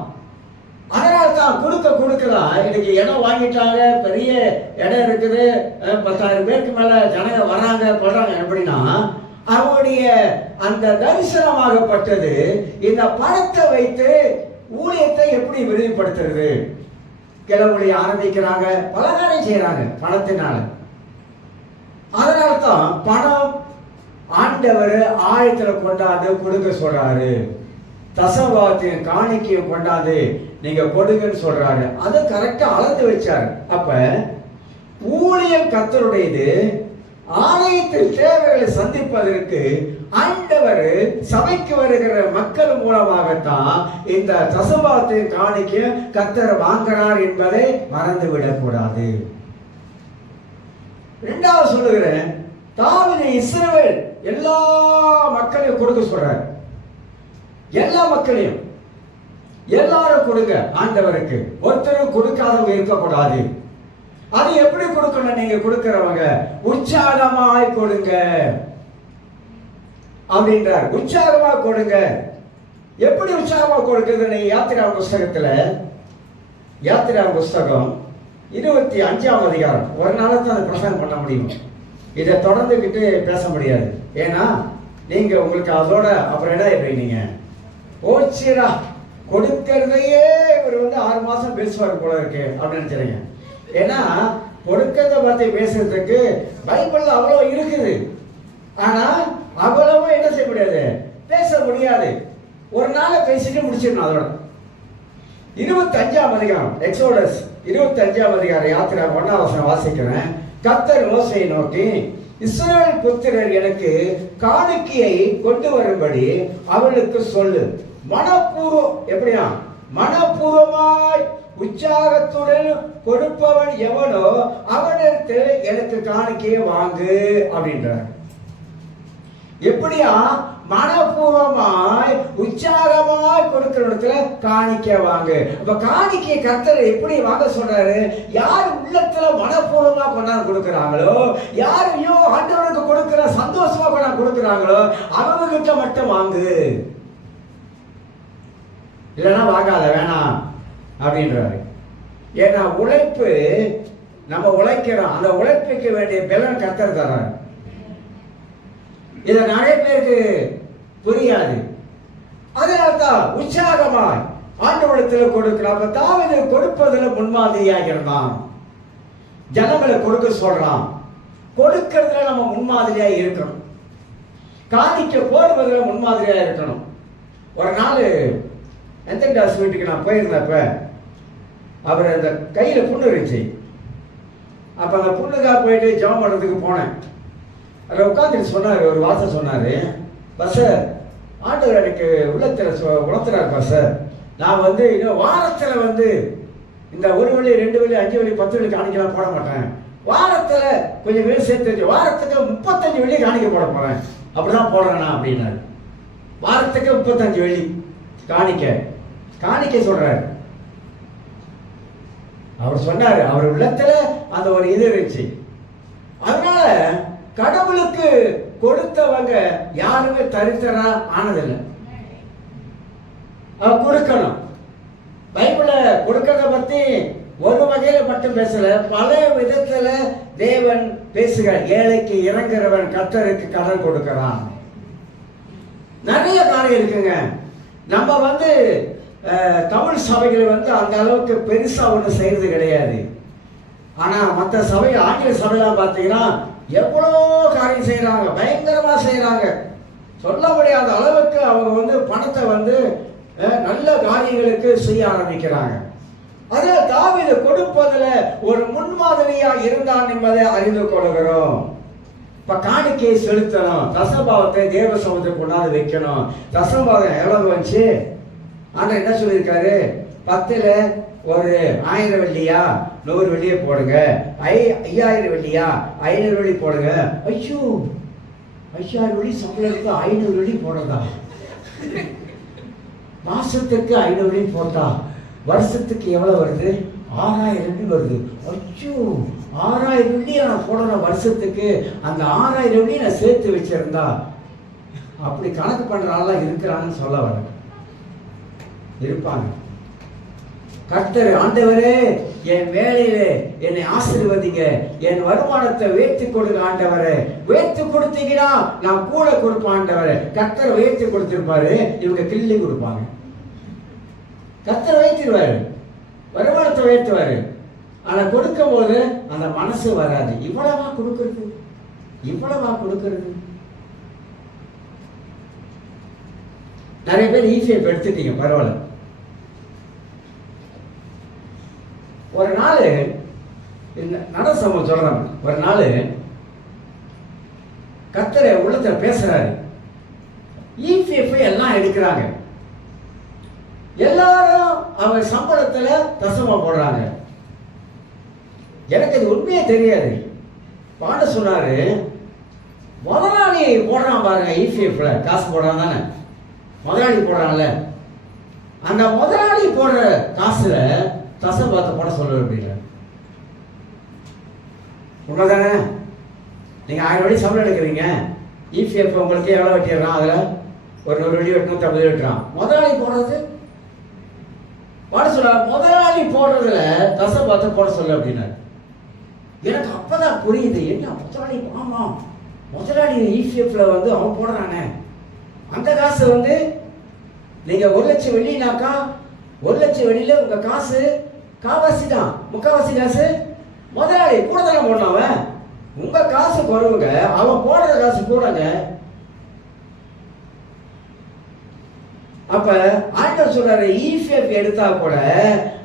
அதனால தான் கொடுக்கலாம். இன்னைக்கு இடம் வாங்கிட்டாங்க, பெரிய இடம் இருக்குது, 10,000 பேருக்கு மேல ஜனங்க வராங்க போடுறாங்க. எப்படின்னா அவருடைய அந்த தரிசனமாகப்பட்டது இந்த பணத்தை வைத்து ஊழியத்தை எப்படி விரிவுபடுத்துறது, கிளம்பி ஆரம்பிக்கிறாங்க, பல காரியம் செய்யறாங்க பணத்தினால. அதனால தான் பணம் ஆண்டவர் ஆயத்துல கொண்டாந்து கொடுக்க சொல்றாரு. தசவாத்தையும் காணிக்கையும் கொண்டாந்து நீங்க கொடுங்கன்னு சொல்றாரு. அதை கரெக்டா அளந்து வச்சாரு. அப்ப ஊழியம் கர்த்தருடையது. ஆலயத்தில் தேவைகளை சந்திப்பதற்கு ஆண்டவர் சபைக்கு வருகிற மக்கள் மூலமாகத்தான் இந்த தசவாத்தையும் காணிக்கையும் கர்த்தர் வாங்கினார் என்பதை மறந்துவிடக் கூடாது. இரண்டாவது சொல்லுகிறேன், தாவீது இஸ்ரவேல் எல்லா மக்களையும் கொடுக்க சொல்றார். எல்லா மக்களையும் எல்லாரும் கொடுங்க ஆண்டவருக்கு, ஒருத்தரும் கொடுக்காதவங்க இருக்கக்கூடாது. அது எப்படி கொடுக்கணும்? நீங்க கொடுக்கிறவங்க உற்சாகமாய் கொடுங்க அப்படின்றார். உற்சாகமா கொடுங்க. எப்படி உற்சாகமா கொடுக்கிறது? நீங்க யாத்திராகம புஸ்தகம் 25ஆம் அதிகாரம். ஒரு நாள் தான் அதை பிரசங்கம் பண்ண முடியும், இதை தொடர்ந்துக்கிட்டு பேச முடியாது. ஏன்னா நீங்க உங்களுக்கு அதோட அப்புறம் என்ன இருப்பீங்க, ஓச்சிரா கொடுக்கறதையே இவர் 6 மாசம் பேசுவார் போல இருக்கு அப்படின்னு நினைச்சிருங்க. ஏன்னா கொடுக்கறத பத்தி பேசுறதுக்கு பைபிள்ல அவ்வளவு இருக்குது. ஆனா அவ்வளவு என்ன செய்ய முடியாது, பேச முடியாது. ஒரு நாளை பேசிட்டு முடிச்சிடணும். அதோட 25ஆம் அதிகாரம், எக்ஸோடஸ் 25ஆம் அதிகாரம் யாத்திரா 1ஆம் வசனம் வாசிக்கிறேன். கர்த்தர் மோசேயை நோக்கி, இஸ்ரவேல் புத்திரர் எனக்கு காணிக்கையை கொண்டு வரும்படி அவளுக்கு சொல்லு. மனப்பூர்வம், எப்படியா மனப்பூர்வமாய் உற்சாகத்துடன் கொடுப்பவன் எவனோ அவனுக்கு எனக்கு காணிக்கையை வாங்கு அப்படின்றார். எப்படியா? மனப்பூர்வமாய் உற்சாகமாய் கொடுக்கிற இடத்துல காணிக்க வாங்கு. இப்ப காணிக்கை கர்த்தர் எப்படி வாங்க சொல்றாரு? யார் உள்ளத்துல மனப்பூர்வமா கொண்டாந்து கொடுக்கிறாங்களோ, யார் ஐயோ ஆண்டவனுக்கு கொடுக்கிற சந்தோஷமா கொண்டாந்து கொடுக்கிறாங்களோ அவங்க கிட்ட மட்டும் வாங்கு, இல்லைன்னா வாங்காத, வேணாம் அப்படின்றாரு. ஏன்னா உழைப்பு, நம்ம உழைக்கிறோம், அந்த உழைப்புக்கு வேண்டிய பலன் கர்த்தர் தர்றாரு. இதை நிறைய பேருக்கு புரியாது. அதனால்தான் உற்சாகமாய் ஆண்டவரிடத்தில் கொடுக்கலாம். அப்ப தாவீது கொடுப்பதில் முன்மாதிரியாக இருந்தான். ஜனங்களை கொடுக்க சொல்றான். கொடுக்கிறதுல நம்ம முன்மாதிரியா இருக்கணும். காணிக்க போடுவதில் முன்மாதிரியா இருக்கணும். ஒரு நாள் எந்த தாஸ் வீட்டுக்கு நான் போயிருந்தப்ப அவர் அந்த கையில புண்ணு இருந்துச்சு. அப்ப அந்த புண்ணுக்காக போயிட்டு ஜெபம் பண்ணுறதுக்கு போனேன். அதில் உட்காந்துட்டு சொன்னார், ஒரு வார்த்தை சொன்னார், பஸ்ஸர் ஆண்டவர் எனக்கு உணர்த்துறாரு பஸ்ஸர், நான் வந்து இன்னும் வாரத்தில் இந்த 1 வெள்ளி 2 வெள்ளி 5 வெள்ளி 10 வெள்ளி காணிக்கலாம் போட மாட்டேன், வாரத்தில் கொஞ்சம் வெள்ளி சேர்த்து வாரத்துக்கு 35 வெள்ளி காணிக்க போட போகிறேன், அப்படிதான் போடுறேண்ணா அப்படின்னாரு. வாரத்துக்கு 35 வெள்ளி காணிக்க சொல்றாரு. அவர் சொன்னாரு, அவர் உள்ளத்துல அந்த ஒரு இது இருந்துச்சு. அதனால கடவுளுக்கு கொடுத்தவங்க யாருமே தரித்திரா ஆனதில்லை. கொடுக்கணும். பைபிள கொடுக்கறத பத்தி ஒரு வகையில மட்டும் பேசல, பல விதத்துல தேவன் பேசுகிறார். ஏழைக்கு இறங்குறவன் கர்த்தருக்கு கடன் கொடுக்கிறான். நிறைய காரியம் இருக்குங்க. நம்ம தமிழ் சபைகள் அந்த அளவுக்கு பெருசா ஒண்ணு செய்யறது கிடையாது. ஆனா மற்ற சபை, ஆங்கில சபையெல்லாம் பார்த்தீங்கன்னா எவ்வளோ காரியம் செய்யறாங்க, பயங்கரமா செய்யறாங்க. சொல்ல முடியாத அளவுக்கு அவங்க பணத்தை நல்ல காரியங்களுக்கு செய்ய ஆரம்பிக்கிறாங்க. அதே தாவீது கொடுப்பதுல ஒரு முன்மாதிரியா இருந்தான் என்பதை அறிந்து கொள்கிறோம். இப்ப காணிக்கையை செலுத்தணும், தசபாவத்தை தேவ சமூகத்தை கொண்டாந்து வைக்கணும். தசபாவம் எவ்வளவு வந்துச்சு? ஆனா என்ன சொல்லியிருக்காரு? 10ல் ஒரு 1000 வெள்ளியா 100 வெள்ளியை போடுங்க, 5000 வெள்ளியா 500 வெள்ளி போடுங்க. ஐயோ, 5000 வெள்ளி சம்பளத்துக்கு 500 வெள்ளி போடுறதா? மாசத்துக்கு 500 வெள்ளி போட்டா வருஷத்துக்கு எவ்வளவு வருது? 6000 வெள்ளி வருது. ஐயோ, 6000 வெள்ளி நான் போடணும் வருஷத்துக்கு. அந்த 6000 வெள்ளி நான் சேர்த்து வச்சிருந்தா, அப்படி கணக்கு பண்ற ஆள்லாம் இருக்கிறான்னு சொல்ல வர இருப்பாங்க. கர்த்தர், ஆண்டவரே என் வேலையிலே என்னை ஆசீர்வதிங்க, என் வருமானத்தை உயர்த்தி கொடுங்க ஆண்டவரே. உயர்த்தி கொடுத்தீங்கன்னா நான் கூட கொடுப்பேன் ஆண்டவரே. கர்த்தர் உயர்த்தி கொடுத்திருப்பாரு, இவங்க கிள்ளி கொடுப்பாங்க. கர்த்தர் உயர்த்திடுவாரு, வருமானத்தை உயர்த்துவாரு. ஆனா கொடுக்கும் போது அந்த மனசு வராது. இவ்வளவா கொடுக்கறது, இவ்வளவா கொடுக்கறது. நிறைய பேர் ஈஸியாக எடுத்துட்டீங்க, பரவாயில்ல. ஒரு நாள் நட சம்பவம் சொல்றாங்க. ஒரு நாள் கர்த்தர் உள்ளத்துல பேசுறாரு. EPF எல்லாம் எடுக்கிறாங்க, எல்லாரும் அவங்க சம்பளத்துல தசமா போடுறாங்க. எனக்கு அது உண்மையே தெரியாது. பாட சொன்னாரு, முதலாளி போடுறான் பாருங்க, EPFல காசு போடுறான் தானே, முதலாளி போடுறான்ல, அந்த முதலாளி போடுற காசுல தசபாத்தை போட சொல்ல அப்படிங்க. உண்மைதானே? நீங்க 1000 வெள்ளி சம்பளம் எடுக்கிறீங்க, EPF உங்களுக்கு எவ்வளவு வெட்டிடுறான்? அதுல ஒரு 100 வெள்ளி 850 வெட்டுறான். முதலாளி போடுறது போட சொல்ல, முதலாளி போடுறதுல தசபாத்தை போட சொல்ல அப்படின்னாரு. எனக்கு அப்பதான் புரியுது, என்ன முதலாளி? ஆமா, முதலாளி EPFல அவன் போடுறானே, அந்த காசு நீங்க 1 லட்சம் வெள்ளினாக்கா 1 லட்சம் வெள்ளியில உங்க காசு காவாசி தான், முக்காவாசி காசு முதலாளி கூட தானே போடணும். உங்க காசு குறவுங்க, அவன் போடுற காசு கூடங்க. அப்ப ஆண்டவர் சொல்றாரு, EPF எடுத்தா கூட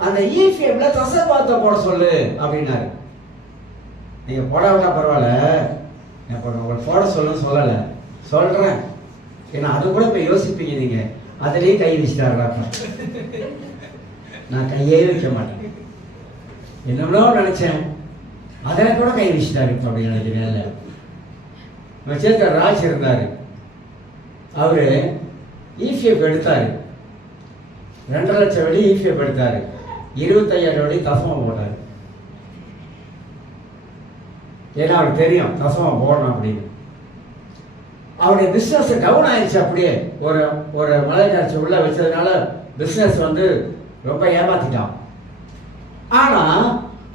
அந்த EPFல தசபாத்தை போட சொல்லு அப்படின்னாரு. நீங்க போட விட்டா பரவாயில்ல, உங்களுக்கு போட சொல்லல, சொல்றேன். ஏன்னா அது கூட இப்ப யோசிப்பீங்க நீங்க, அதுலயே கை வச்சுட்டாரு. நான் கையே வைக்க மாட்டேன். என்னென்னோ நினைச்சேன், அதில் கூட கை வீசிட்டாரு அப்படின்னு நினைக்கிறேன். சேர்த்த ராஜ் இருந்தார், அவரு ஈஃபிஎஃப் எடுத்தார், 2.5 லட்சம் வெள்ளி ஈஃபிஎஃப் எடுத்தார், 25,000 வெள்ளி தசமம் போட்டார். ஏன்னா அவருக்கு தெரியும் தசமம் போடணும் அப்படின்னு. அவருடைய பிஸ்னஸ் டவுன் ஆயிடுச்சு. அப்படியே ஒரு ஒரு மலை காட்சி உள்ள வச்சதுனால பிஸ்னஸ் வந்து ரொம்ப ஏமாத்திட்டான். ஆனா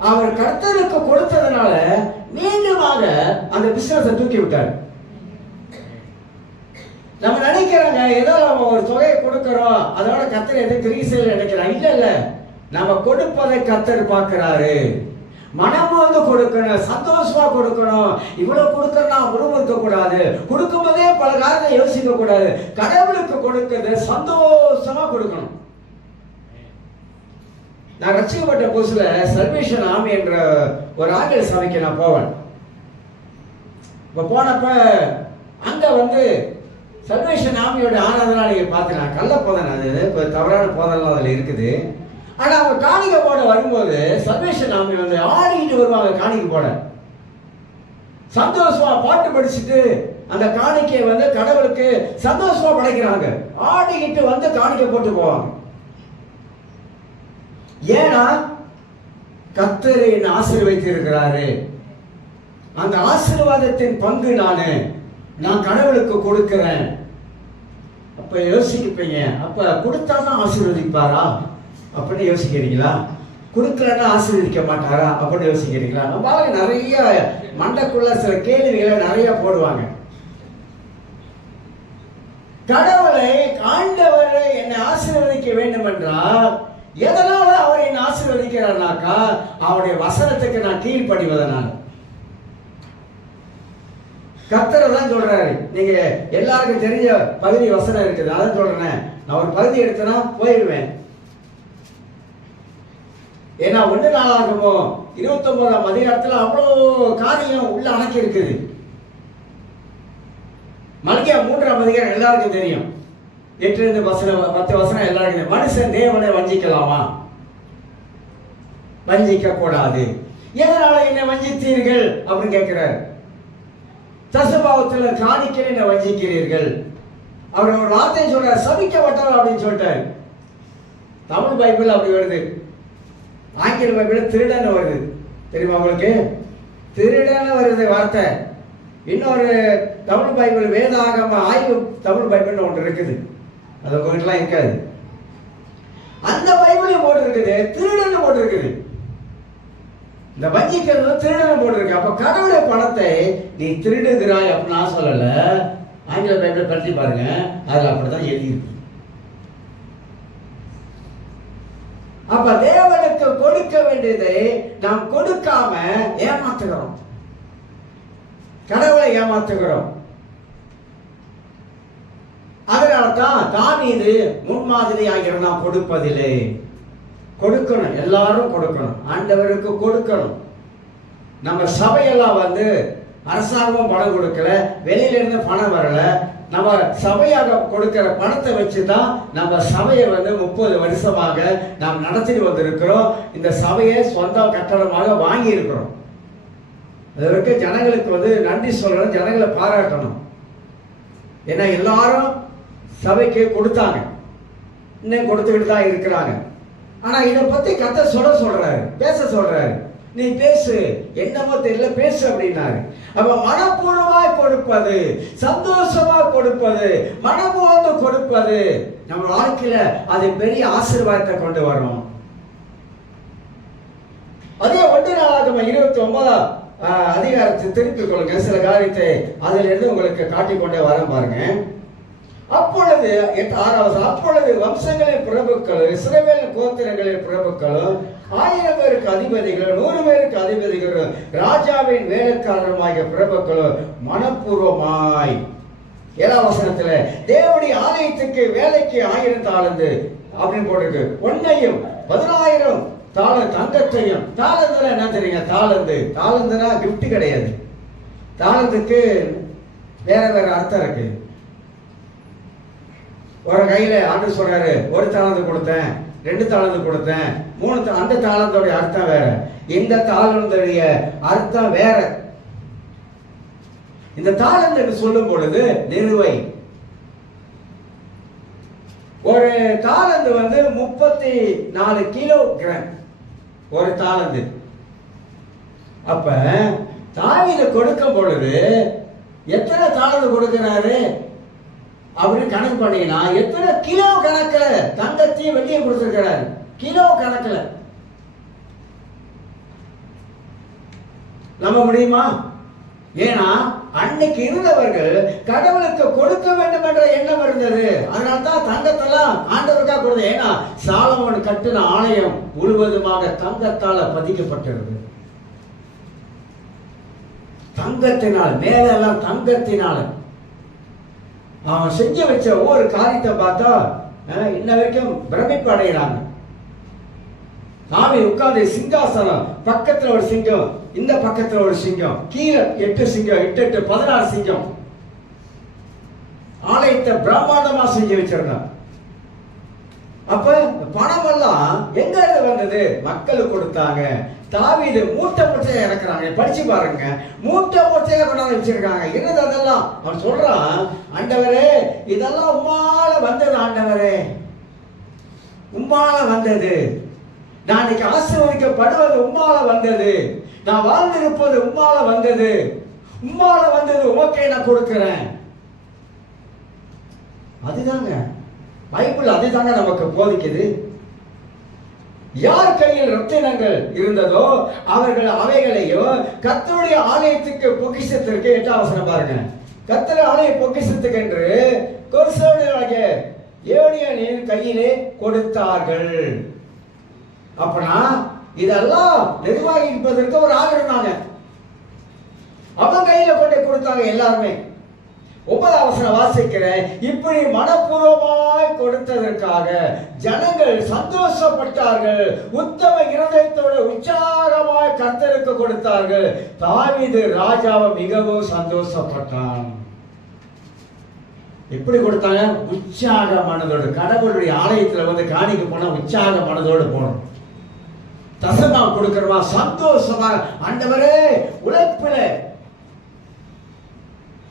அவர் கர்த்தருக்கு கொடுத்ததுனால மீண்டுமாக அந்த பிசினஸை தூக்கி விட்டார். நம்ம நினைக்கிறாங்க ஏதோ நம்ம ஒரு தொகையை கொடுக்கிறோம், அதோட கர்த்தர் எதை திரும்பி செய்ய நினைக்கிறாங்க. இல்ல இல்ல, நம்ம கொடுப்பதை கர்த்தர் பார்க்கிறாரு. மனம் வந்து கொடுக்கணும், சந்தோஷமா கொடுக்கணும். இவ்வளவு கொடுக்கறனா முழுமுறுக்க கூடாது, கொடுக்கும் போதே பல காரணத்தை யோசிக்க கூடாது. கடவுளுக்கு கொடுக்கிறது சந்தோஷமா கொடுக்கணும். நான் ரட்சிக்கப்பட்ட புதுசுல சல்வேஷன் ஆர்மி என்ற ஒரு ஆங்கில சபைக்கு நான் போவேன். இப்போ போனப்ப அங்க வந்து சல்வேஷன் ஆர்மியோட ஆராதனை நீங்க பார்த்தீங்கன்னா கள்ள போதனை, அது தவறான போதனை அதுல இருக்குது. ஆனா அவங்க காணிக்கை போட வரும்போது சல்வேஷன் ஆர்மி வந்து ஆடிக்கிட்டு வருவாங்க. காணிக்கை போட சந்தோஷமா பாட்டு படிச்சுட்டு அந்த காணிக்கையை வந்து கடவுளுக்கு சந்தோஷமா படைக்கிறாங்க. ஆடிக்கிட்டு வந்து காணிக்கை போட்டு போவாங்க. ஏன்னா கர்த்தர் என்னை ஆசீர்வதித்து இருக்கிறாரு, அந்த ஆசீர்வாதத்தின் பங்கு நான் கடவுளுக்கு கொடுக்கிறேன். அப்ப யோசிப்பீங்க, அப்ப கொடுத்தாதான் ஆசீர்வதிப்பாரா அப்படின்னு யோசிக்கிறீங்களா? கொடுக்கலன்னா ஆசீர்வதிக்க மாட்டாரா அப்படின்னு யோசிக்கிறீங்களா? நம்ம நிறைய மண்டக்குள்ள சில கேள்விகளை நிறைய போடுவாங்க. கடவுளை ஆண்டவர் என்னை ஆசீர்வதிக்க வேண்டும் என்றால் எதனால அவர் என்னை ஆசீர்வதிக்கிறார்னாக்கா அவருடைய வசனத்துக்கு நான் கீழ்ப்படிவதனால. கர்த்தர் தான் சொல்றாரு. நீங்க எல்லாருக்கும் தெரிஞ்ச பகுதி வசனம் இருக்குது, அதான் சொல்றேன். நான் ஒரு பகுதி எடுத்தனா போயிடுவேன். ஏன்னா 1 நாளாகமோ 29ஆம் அதிகாரத்துல அவ்வளோ காரியம் உள்ள அடக்கி இருக்குது. மல்கியா 3ஆம் அதிகாரம் எல்லாருக்கும் தெரியும். 8 வசனம் 10 வசனம் எல்லாருக்கும். மனுஷன் தேவனை வஞ்சிக்கலாமா? வஞ்சிக்க கூடாது. எதனால என்ன வஞ்சித்தீர்கள் அப்படின்னு கேட்கிறார். தசபாவத்தில் காணிக்கை என்ன வஞ்சிக்கிறீர்கள்? அவர் ஒரு வார்த்தை சொல்றார், சபிக்கப்பட்டவர் அப்படின்னு சொல்லிட்டாரு. தமிழ் பைபிள் அப்படி வருது, ஆங்கில பைபிள் திருடன் வருது. தெரியுமா உங்களுக்கு? திருடன் வருது வார்த்தை. இன்னொரு தமிழ் பைபிள் வேதாகம ஆய்வு தமிழ் பைபிள்னு ஒன்று இருக்குது, அது உங்ககிட்டலாம் இருக்காது. அந்த பைபிளையும் போட்டு இருக்குது, திருடன் போட்டு இருக்குது. இந்த வஞ்சிக்கிறது திருடன் போட்டிருக்கு. அப்ப கடவுளுடைய பணத்தை நீ திருடுகிறாய் அப்படின்னு நான் சொல்லல. ஆங்கில பைபிளை பற்றி பாருங்க, அதுல அப்படிதான் எழுதியிருக்கு. அப்ப தேவனுக்கு கொடுக்க வேண்டியதை நாம் கொடுக்காம ஏமாத்துகிறோம், கடவுளை ஏமாத்துகிறோம். அதனால்தான் தாவீது முன்மாதிரியாக இருந்தான் கொடுப்பதில்லை. கொடுக்கணும், எல்லாரும் கொடுக்கணும், ஆண்டவருக்கு கொடுக்கணும். நம்ம சபையெல்லாம் வந்து அரசாங்கம் பணம் கொடுக்கல, வெளியில இருந்து பணம் வரல. நம்ம சபையாக கொடுக்கிற பணத்தை வச்சுதான் நம்ம சபையை வந்து 30 வருஷமாக நாம் நடத்திட்டு வந்திருக்கிறோம். இந்த சபையை சொந்த கட்டடமாக வாங்கி இருக்கிறோம். அதற்கு ஜனங்களுக்கு வந்து நன்றி சொல்லணும், ஜனங்களை பாராட்டணும். ஏன்னா எல்லாரும் சபைக்கு கொடுத்தாங்க, இன்னும் கொடுத்துக்கிட்டு தான் இருக்கிறாங்க. ஆனா இதை பத்தி கர்த்தர் சொல்றாரு, பேச சொல்றாரு. நீ பேசு, என்னமோ தெரியல பேசு அப்படின்னாரு. அப்ப மனப்பூர்வமாய் கொடுப்பது, சந்தோஷமா கொடுப்பது, மனமோந்து கொடுப்பது நம்ம வாழ்க்கையில அது பெரிய ஆசீர்வாதத்தை கொண்டு வரும். அதே 1 நாளாகமம் 29ஆம் அதிகாரத்தை திருப்பிக் கொள்ளுங்க. சில காரியத்தை அதில் இருந்து உங்களுக்கு காட்டிக்கொண்டே வர பாருங்க. அப்பொழுது 6வது, அப்பொழுது வம்சங்களின் பிரபுக்களும் இஸ்ரவேல் கோத்திரங்களின் பிரபுக்களும் 1000 பேருக்கு அதிபதிகளும் 100 பேருக்கு அதிபதிகளும் ராஜாவின் வேலைக்காரருமாகிய பிரபுக்களும் மனப்பூர்வமாய் 7ஆம் வசனத்துல தேவனுடைய ஆலயத்துக்கு வேலைக்கு 1000 தாலந்து அப்படின்னு போட்டிருக்கு. 1ஐயும் 10,000 தங்கத்தையும். தாளந்துனா என்ன தெரியுங்க? தாளந்துனா கிஃப்ட் கிடையாது. தாளந்துக்கு வேற வேற அர்த்தம் இருக்கு. ஒரு கையில ஆண்டு சொல்றாரு, 1 தாளந்து கொடுத்தேன், 2 தாளந்து கொடுத்தேன், 3 அந்த தாளந்தோடைய அர்த்தம் வேற, இந்த தாளந்துடைய அர்த்தம் வேற. இந்த தாளந்து என்று சொல்லும் பொழுது நிறுவை. ஒரு தாளந்து 34 கிலோகிராம் ஒரு தாளந்து. அப்ப தாவீது கொடுக்கும் பொழுது எத்தனை தாளந்து கொடுக்கிறாரு அப்படின்னு கணக்கு பண்ணீங்கன்னா எத்தனை கிலோ கணக்கில் தங்கத்தையும் வெள்ளியும் கொடுத்திருக்கிறாரு. கிலோ கணக்கில் நம்ப முடியுமா? ஏன்னா அன்னைக்கு இருந்தவர்கள் கடவுளுக்கு கொடுக்க வேண்டும் என்ற எண்ணம் இருந்தது. அதனால்தான் தங்கத்தெல்லாம் ஆண்டவருக்காக கொடுத்தது. ஏன்னா சாலமோன் கட்டின ஆலயம் முழுவதுமாக தங்கத்தால பதிக்கப்பட்டிருந்தது. தங்கத்தினால், மேலெல்லாம் தங்கத்தினால அவன் செஞ்சு வச்ச ஒவ்வொரு காரியத்தை பார்த்தா இன்ன வரைக்கும் பிரமிப்பு அடைகிறாங்க. தாவீது உட்கார்ந்து சிங்காசனம் பக்கத்துல ஒரு சிங்கம், இந்த பக்கத்துல ஒரு சிங்கம், கீழே 8 சிங்கம், 8 16 சிங்கம். ஆலயத்தை பிரம்மாண்டமா செஞ்சு வச்சிருந்தாங்க. அப்ப பணம் எல்லாம் எங்க இருந்து வந்தது? மக்களுக்கு கொடுத்தாங்க. தாவீது மூட்டை மூட்டையா இறக்குறாங்க. படிச்சு பாருங்க, மூட்டை மூட்டையா கொண்டாந்து வச்சிருக்காங்க. இருந்ததெல்லாம் அவன் சொல்றான், ஆண்டவரே இதெல்லாம் உம்மால வந்தது, ஆண்டவரே உம்மால வந்தது. நான் இன்னைக்கு ஆசீர்வதிக்கப்படுவது உம்மால வந்தது. நான் வாழ்ந்திருப்பது உம்மால வந்தது. உம்மால வந்தது, உமக்கே நான் கொடுக்கிறேன். அதுதாங்க பைபிள், அதுதாங்க நமக்கு போதிக்குது. யார் கையில் ரத்தினங்கள் இருந்ததோ அவர்கள் அவைகளையோ கர்த்தருடைய ஆலயத்துக்கு பொக்கிஷத்திற்கு, 8ஆம் வசனம் பாருங்க, கர்த்தருடைய ஆலய பொக்கிஷத்துக்கு என்று கொர்சோனியனாகிய ஏலியாவின் கையிலே கொடுத்தார்கள். அப்பனா இதெல்லாம் நிர்வாகிப்பதற்கு ஒரு ஆள் இருந்தாங்க. அவன் கையில கொண்டு கொடுத்தாங்க எல்லாருமே. 9ஆம் வசனம் வாசிக்கிறேன், இப்படி மனப்பூர்வமாய் கொடுத்ததற்காக ஜனங்கள் சந்தோஷப்பட்டார்கள், உத்தம இருதயத்தோடு உற்சாகமாய் கர்த்தருக்கு கொடுத்தார்கள். தாவீது ராஜாவை மிகவும் சந்தோஷப்பட்டான். எப்படி கொடுத்தாங்க? உற்சாக மனதோடு. கடவுளுடைய ஆலயத்தில் காணிக்க போனா உற்சாக மனதோடு போகணும். தசமா கொடுக்கிறவா சந்தோஷமா, ஆண்டவரே உழைப்புல.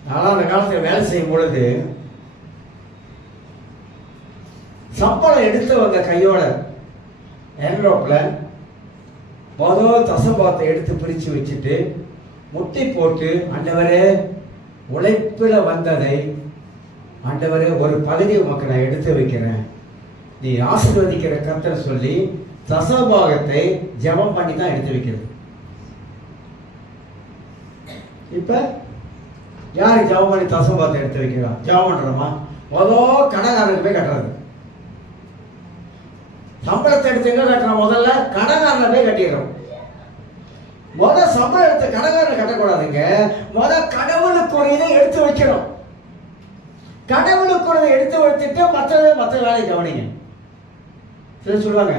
நான் அந்த காலத்தில் வேலை செய்யும் பொழுது சம்பளம் எடுத்து வந்த கையோட என்ரோப்ல முதல் தசபாத்தை எடுத்து பிரிச்சு வச்சுட்டு முட்டி போட்டு, ஆண்டவரே உழைப்புல வந்ததை ஆண்டவரே ஒரு பகுதி உமக்கு நான் எடுத்து வைக்கிறேன், நீ ஆசீர்வதிக்கிற கர்த்தர் சொல்லி தசபாகத்தை ஜெபம் பண்ணி தான் எடுத்து வைக்கிறது. இப்ப யாரு ஜெபம் பண்ணி தசபாகத்தை எடுத்து வைக்கிறா? ஜெபம் பண்றோமா? முதல் கடைக்காரனுக்கு போய் கட்டுறது. சம்பளத்தை எடுத்து எங்க கட்டுறோம்? முதல்ல கடைக்காரனை போய் கட்டிடுறோம். முதல் சம்பளம் எடுத்து கடைக்காரனை கட்டக்கூடாதுங்க. முதல் கடவுளுக்குரியதை எடுத்து வைக்கணும். கடவுளுக்குரியதை எடுத்து வைத்துட்டு மற்ற வேலையை கவனிங்க. சரி சொல்லுவாங்க,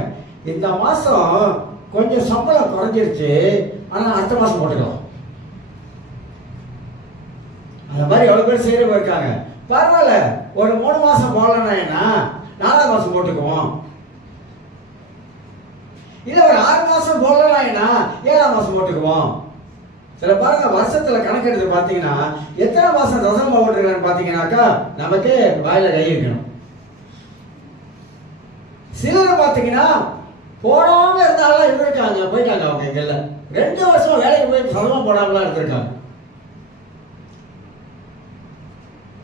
இந்த மாசம் கொஞ்சம் சம்பளம் குறைஞ்சிருச்சு, ஆனா அடுத்த மாசம் போட்டுக்கலாம். அந்த மாதிரி எவ்வளவு பேர் செய்யறவங்க இருக்காங்க. பரவாயில்ல, ஒரு 3 மாசம் போடலன்னா என்ன, 4ஆம் மாசம் போட்டுக்குவோம். இல்ல ஒரு 6 மாசம் போடலன்னா என்ன, 7ஆம் மாசம் போட்டுக்குவோம். சில பாருங்க, வருஷத்துல கணக்கெடுத்து பாத்தீங்கன்னா எத்தனை மாசம் தசமா போட்டுருக்கான்னு பாத்தீங்கன்னாக்கா நமக்கு வாயில கை வைக்கணும். சிலர் பாத்தீங்கன்னா போடாம இருந்தாலும் இருந்திருக்காங்க, போயிட்டாங்க. அவங்க எங்கல்ல 2 வருஷமா வேலைக்கு போய் சதமா போடாமலாம் இருந்திருக்காங்க.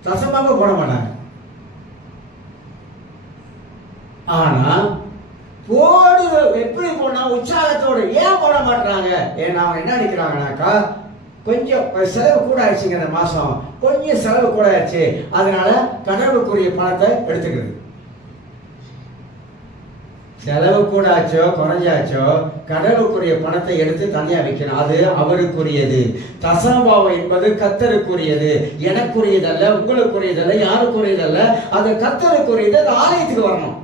தசமாவே போட மாட்டாங்க. ஆனா போடு எப்படி போனா உற்சாகத்தோடு ஏன் போட மாட்டாங்க? ஏன்னா அவங்க என்ன நினைக்கிறாங்கனாக்கா, கொஞ்சம் செலவு கூட ஆயிடுச்சுங்க, இந்த மாசம் கொஞ்சம் செலவு கூட ஆயிடுச்சு, அதனால கடவுளுக்குரிய பணத்தை எடுத்துக்கிறது. செலவு கூட ஆச்சோ குறைஞ்சாச்சோ கடவுளுக்குரிய பணத்தை எடுத்து தனியா வைக்கணும். அது அவருக்குரியது. தசமபாவம் என்பது கர்த்தருக்குரியது, எனக்குரியதல்ல, உங்களுக்குரியதல்ல, யாருக்குரியதல்ல. அது கர்த்தருக்குரியது. அது ஆலயத்துக்கு வரணும்.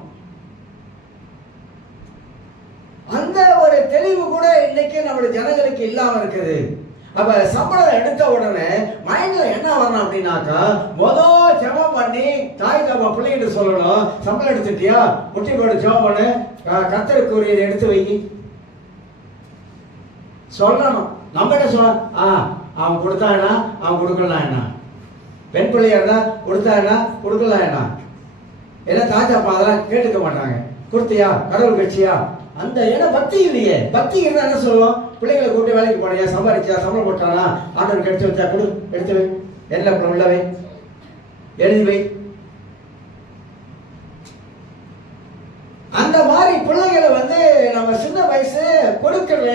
அந்த ஒரு தெளிவு கூட இன்னைக்கு நம்மளுடைய ஜனங்களுக்கு இல்லாம இருக்குது. அப்ப சம்பளம் எடுத்த உடனே மைண்ட்ல என்ன வரணும் அப்படின்னாக்கா, முதல் ஜெபம் பண்ணி தாய் தப்பா பிள்ளைகிட்ட சொல்லணும், சம்பளம் எடுத்துட்டியா, முட்டி போட்டு ஜெபம் பண்ணு, கர்த்தருக்குரியதை எடுத்து வை சொல்லணும். நம்ம என்ன சொல்லணும்? அவன் கொடுத்தானா, அவன் கொடுக்கலாம் என்ன, பெண் பிள்ளையா இருந்தா கொடுத்தானா கொடுக்கலாம் என்ன, எல்லாம் தாச்சாப்பா அதெல்லாம் கேட்டுக்க மாட்டாங்க. கொடுத்தியா, கடவுள் கட்சியா, அந்த ஏன்னா பக்தி இல்லையே. பக்தி இருந்தா என்ன சொல்லுவோம்? பிள்ளைகளை கூப்பிட்டு வேலைக்கு போனியா, சம்பாதிச்சியா, சம்பளம் போட்டானா, ஆண்டவர் கடிச்சு வச்சா கொடு, எடுத்து வை, என்ன உள்ளவை எழுதி வை. அந்த மாதிரி பிள்ளைகளை நம்ம சின்ன வயசு கொடுக்கல.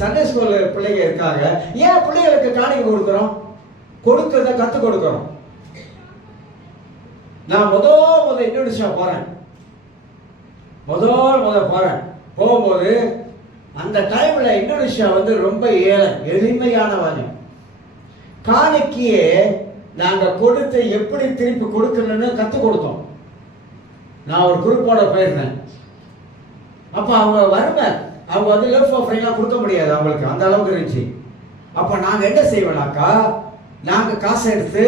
சண்டே ஸ்கூல் பிள்ளைங்க இருக்காங்க, ஏன் பிள்ளைகளுக்கு காணிக்கை கொடுக்குறோம்? கொடுக்கறத கற்றுக் கொடுக்குறோம். நான் முதல் இந்தோனேஷியா போறேன், போறேன். போகும்போது அந்த டைம்ல இந்தோனேஷியா ரொம்ப எளிமையானவங்க. காணிக்கையே நாங்க கொடுத்து எப்படி திருப்பி கொடுக்கணும்னு கற்றுக் கொடுத்தோம். நான் ஒரு குரூப்போட போயிருந்தேன். அப்ப அவங்க வறுமை, அவங்க லெஃப்ட் ஆஃப் ஃப்ரைலாம் கொடுக்க முடியாது, அவங்களுக்கு அந்த அளவுக்கு இருந்துச்சு. அப்ப நாங்க என்ன செய்வோம்னாக்கா, நாங்க காசை எடுத்து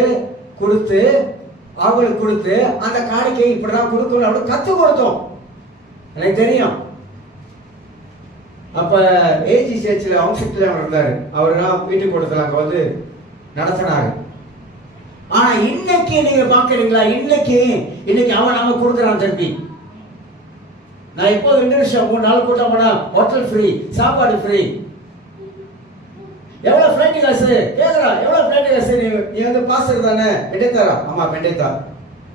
கொடுத்து அவங்களுக்கு கொடுத்து அந்த காணிக்கை இப்படிதான் கொடுக்கணும் அப்படின்னு கற்றுக் கொடுத்தோம். எனக்கு தெரியும். அப்ப ஏஜி சேர்ச்சில் அவங்க இருந்தாரு, அவரு தான் வீட்டுக்கு கொடுத்துல அங்க நடத்தினாரு. ஆனா இன்னைக்கு நீங்க பாக்குறீங்களா? இன்னைக்கு அவன் நம்ம கொடுக்குறான் திருப்பி. நான் இப்போ இந்தோனேஷியா 3 நாள் கூட்டம் போனா ஹோட்டல் ஃப்ரீ, சாப்பாடு ஃப்ரீ. எவ்வளவு ஃப்ளைட் காசு கேக்குறான்? எவ்வளவு ஃப்ளைட் காசு? நீ பாஸ்டர் தானே? பெண்டேத்தாரா? ஆமா பெண்டேத்தா.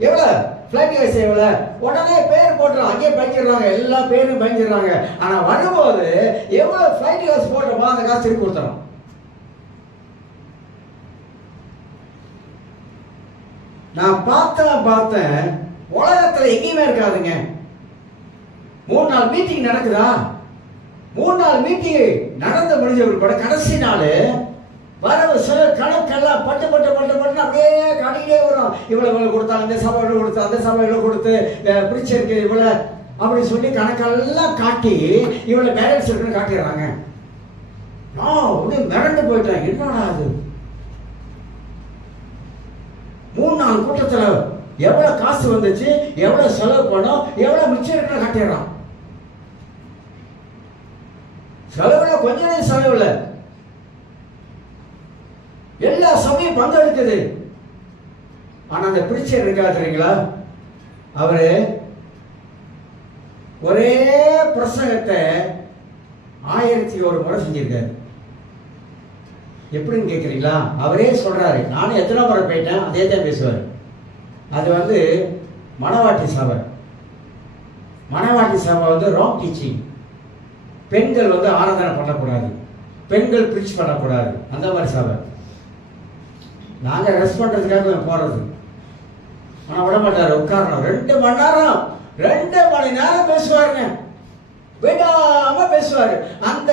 எவ்வளவு ஃப்ளைட் காசு? எவ்வளவு? உடனே பேர் போட்டுறான், அங்கேயே பயஞ்சிடுறாங்க, எல்லா பேரும் பயஞ்சிடுறாங்க. ஆனா வரும்போது எவ்வளவு ஃப்ளைட் காசு போட்டோமோ அந்த காசு திருப்பி கொடுத்துறான். நான் பார்த்தேன் உலகத்துல எங்கேயுமே இருக்காதுங்க. 3 நாள் மீட்டிங் நடக்குதா? 3 நாள் மீட்டிங் நடந்து முடிஞ்சவர்கள் கூட கடைசி நாள் வரவு சில கணக்கெல்லாம் பட்டு அப்படியே காட்டிக்கிட்டே வரும். இவ்வளவு கொடுத்தாங்க, இந்த சபை இவ்வளவு கொடுத்து, அந்த சபை இவ்வளவு கொடுத்து, பிரிச்சிருக்கு இவ்வளவு அப்படி சொல்லி கணக்கெல்லாம் காட்டி இவ்வளவு பேலன்ஸ் இருக்குன்னு காட்டிடுறாங்க. மிரண்டு போயிட்டேன். என்னடா அது? 3 நாள் கூட்டத்துல எவ்வளவு காசு வந்துச்சு, எவ்வளவு செலவு பண்ணோம், எவ்வளவு மிச்சம் இருக்குன்னு காட்டிடுறான். செலவுல கொஞ்சம் செலவு இல்ல, எல்லா சமயம் பங்கெடுக்குது. ஆனா அந்த பிரிச்சர் இருக்கா தெரியுங்களா? அவரு ஒரே பிரசங்கத்தை 1001 முறை செஞ்சிருக்காரு. எப்படின்னு கேட்குறீங்களா? அவரே சொல்றாரு. நானும் எத்தனை முறை போயிட்டேன், அதே தான் பேசுவார். அது மணவாட்டி சபை. மணவாட்டி சபை ராங் டீச்சிங். பெண்கள் ஆராதனை பண்ணக்கூடாது, பெண்கள் பிரிச் பண்ணக்கூடாது, அந்த மாதிரி சபை. நாங்கள் ரெஸ்ட் பண்ணுறதுக்காக போகிறது. ஆனால் விட மாட்டார், உட்காரணும். 2 மணி நேரம் பேசுவாருங்க, விடாம பேசுவாரு. அந்த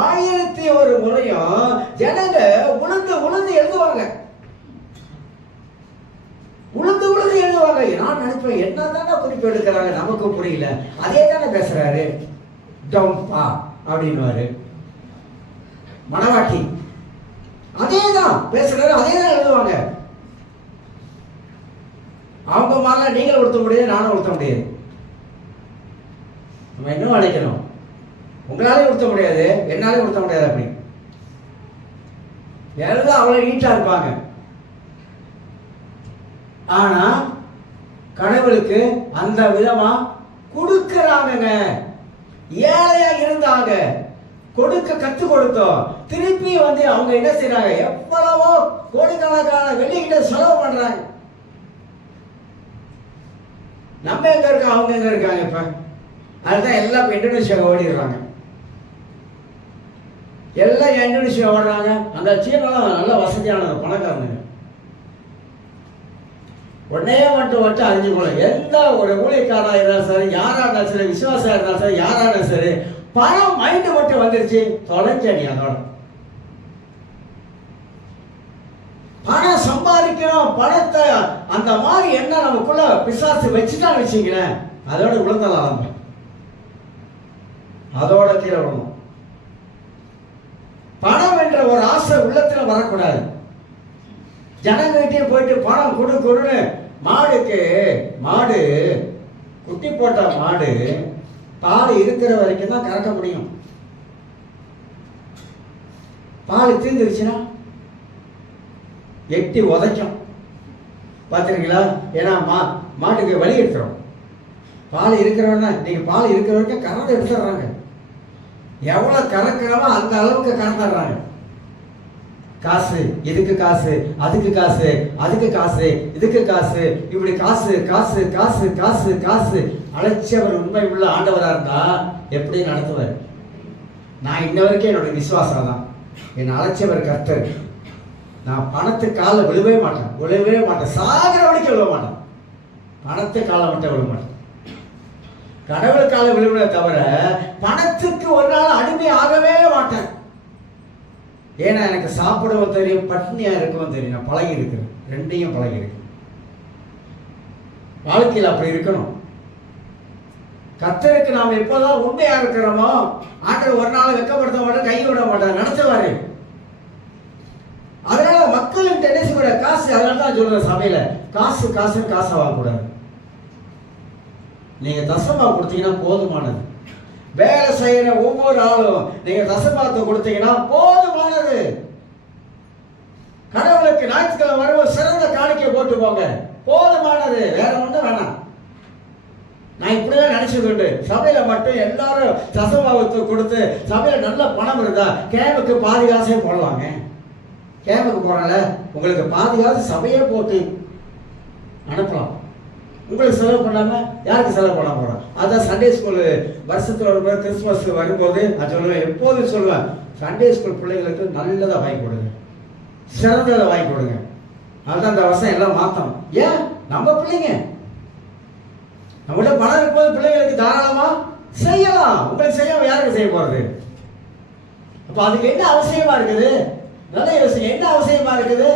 1001 முறையும் ஜனங்க உளுந்து எழுதுவாங்க, உளுந்து எழுதுவாங்க. நான் நினைப்பேன், என்னதானே குறிப்பு எடுக்கிறாங்க, நமக்கு புரியல. அதே தானே பேசுறாரு, டம்பா அப்படின்னுவாரு. மணவாட்டி அதேதான் பேசுறாரு, அதேதான் எழுதுவாங்க. அவங்க மாதிரிலாம் நீங்களும் உடுத்த முடியாது, நானும் உடுத்த முடியாது. நம்ம இன்னும் அழைக்கணும். உங்களாலே உடுத்த முடியாது, என்னாலே உடுத்த முடியாது. அப்படி எல்லாம் அவ்வளவு நீட்டா இருப்பாங்க. ஆனா கடவுளுக்கு அந்த விதமா கொடுக்கிறாங்க. ஏழையா இருந்தாங்க, கொடுக்க கத்து கொடுத்தோம். திருப்பி அவங்க என்ன செய்யறாங்க? எவ்வளவோ கோடிக்கணக்கான வெள்ளிக்கிட்ட செலவு பண்றாங்க. நம்ம எங்க இருக்கோம், அவங்க எங்க இருக்காங்க? இப்ப அதுதான் எல்லாம் இந்தோனேஷியா ஓடிடுறாங்க. எல்லாம் இந்தோனேஷியா ஓடுறாங்க. அந்த சீனெல்லாம் நல்ல வசதியான பணக்காரனுங்க. உடனே மட்டும் அறிஞ்சு போல. எந்த ஒரு ஊழியக்காரா இருந்தாலும் சரி, யாரா இருந்தாலும் சரி, விசுவாசா இருந்தாலும் சரி, யாரா இருந்தாலும் சரி, பணம் மைண்டு மட்டும் வந்துருச்சு, தொலைஞ்சடி. அதோட பணம் சம்பாதிக்கணும், பணத்தை அந்த மாதிரி என்ன நமக்குள்ள பிசாசு வச்சுட்டான்னு வச்சுக்கிறேன், அதோட விழுந்தலாம். அதோட கீழே விடணும். பணம் என்ற ஒரு ஆசை உள்ளத்துல வரக்கூடாது. ஜனங்கிட்டே போயிட்டு பணம் கொடுன்னு மாடு குட்டி போட்ட மாடு பால் இருக்கிற வரைக்கும் தான் கறக்க முடியும். பால் தீர்ந்துருச்சுன்னா எட்டி உதைக்கும். பார்த்துருக்கீங்களா? ஏன்னா மாட்டுக்கு வலி எடுத்துரும். பால் இருக்கிறவன நீங்கள் பால் இருக்கிற வரைக்கும் கறந்து எடுத்துடுறாங்க. எவ்வளோ கறக்கிறவோ அந்த அளவுக்கு கறந்துடுறாங்க. காசு, இதுக்கு காசு, அதுக்கு காசு, அதுக்கு காசு, இதுக்கு காசு, இப்படி காசு காசு காசு காசு காசு. அழைச்சவர் உண்மை உள்ள ஆண்டவராக இருந்தா எப்படி நடத்துவார்? நான் இன்ன வரைக்கும் என்னோட விசுவாசம் தான். என்னை அழைச்சவர் கர்த்தர். நான் பணத்து காலை விழுவே மாட்டேன், சாகிற வரைக்கும் விழுவ மாட்டேன். பணத்து காலை மட்டும் விழுவ மாட்டேன். கடவுள் காலை விழுவதை தவிர பணத்துக்கு ஒரு நாள் அடிமை ஆகவே மாட்டேன். ஏன்னா எனக்கு சாப்பிடவும் தெரியும், பட்னியா இருக்கவும் தெரியும். நான் பழகி இருக்கிறேன், ரெண்டையும் பழகி இருக்கேன். வாழ்க்கையில் அப்படி இருக்கணும். கர்த்தருக்கு நாம் எப்போதான் உண்மையா இருக்கிறோமோ ஆண்டவர் ஒரு நாள் வெட்கப்படுத்த மாட்டேன், கை விட மாட்டேன், நடத்துவாரு. அதனால மக்களின் டென்டன்சி கூட காசு. அதனால தான் சொல்ற சபையில காசு காசுன்னு காசை வாங்கக்கூடாது. நீங்க தசமா கொடுத்தீங்கன்னா போதுமானது. வேலை செய்யற ஒவ்வொரு ஆளும் நீங்க தசமாத்தை கொடுத்தீங்கன்னா போதுமானது. கடவுளுக்கு ஞாயிற்றுக்கிழமை வரும்போது சிறந்த காணிக்கை போட்டு போங்க, போதுமானது. வேற ஒன்றும் வேணாம். நான் இப்படிதான் நினைச்சது உண்டு. சபையில மட்டும் எல்லாரும் தசமாவத்தை கொடுத்து சபையில நல்ல பணம் இருந்தா கேமுக்கு பாதி காசே போடலாங்க. கேமுக்கு போறல உங்களுக்கு பாதி காசு சபையே போட்டு அனுப்பலாம். உங்களுக்கு செலவு பண்ணாம யாருக்கு செலவு பண்ண போறோம்? அதான் சண்டே ஸ்கூல் வருஷத்துல ஒரு கிறிஸ்துமஸ் வரும்போது நான் சொல்லுவேன், எப்போதும் சொல்லுவேன், சண்டே ஸ்கூல் பிள்ளைங்களுக்கு நல்லதை வாங்கி கொடுங்க, சிறந்ததை வாங்கி கொடுங்க. அதுதான் அந்த வருஷம் எல்லாம் மாத்தணும். ஏன்? நம்ம பிள்ளைங்க நம்மகிட்ட பணம் இருக்கும்போது பிள்ளைங்களுக்கு தாராளமா செய்யலாம். உங்களுக்கு செய்யாம யாருக்கு செய்ய போறது? அப்ப அதுக்கு என்ன அவசியமா இருக்குது? நல்ல யோசனை. என்ன அவசியமா இருக்குது?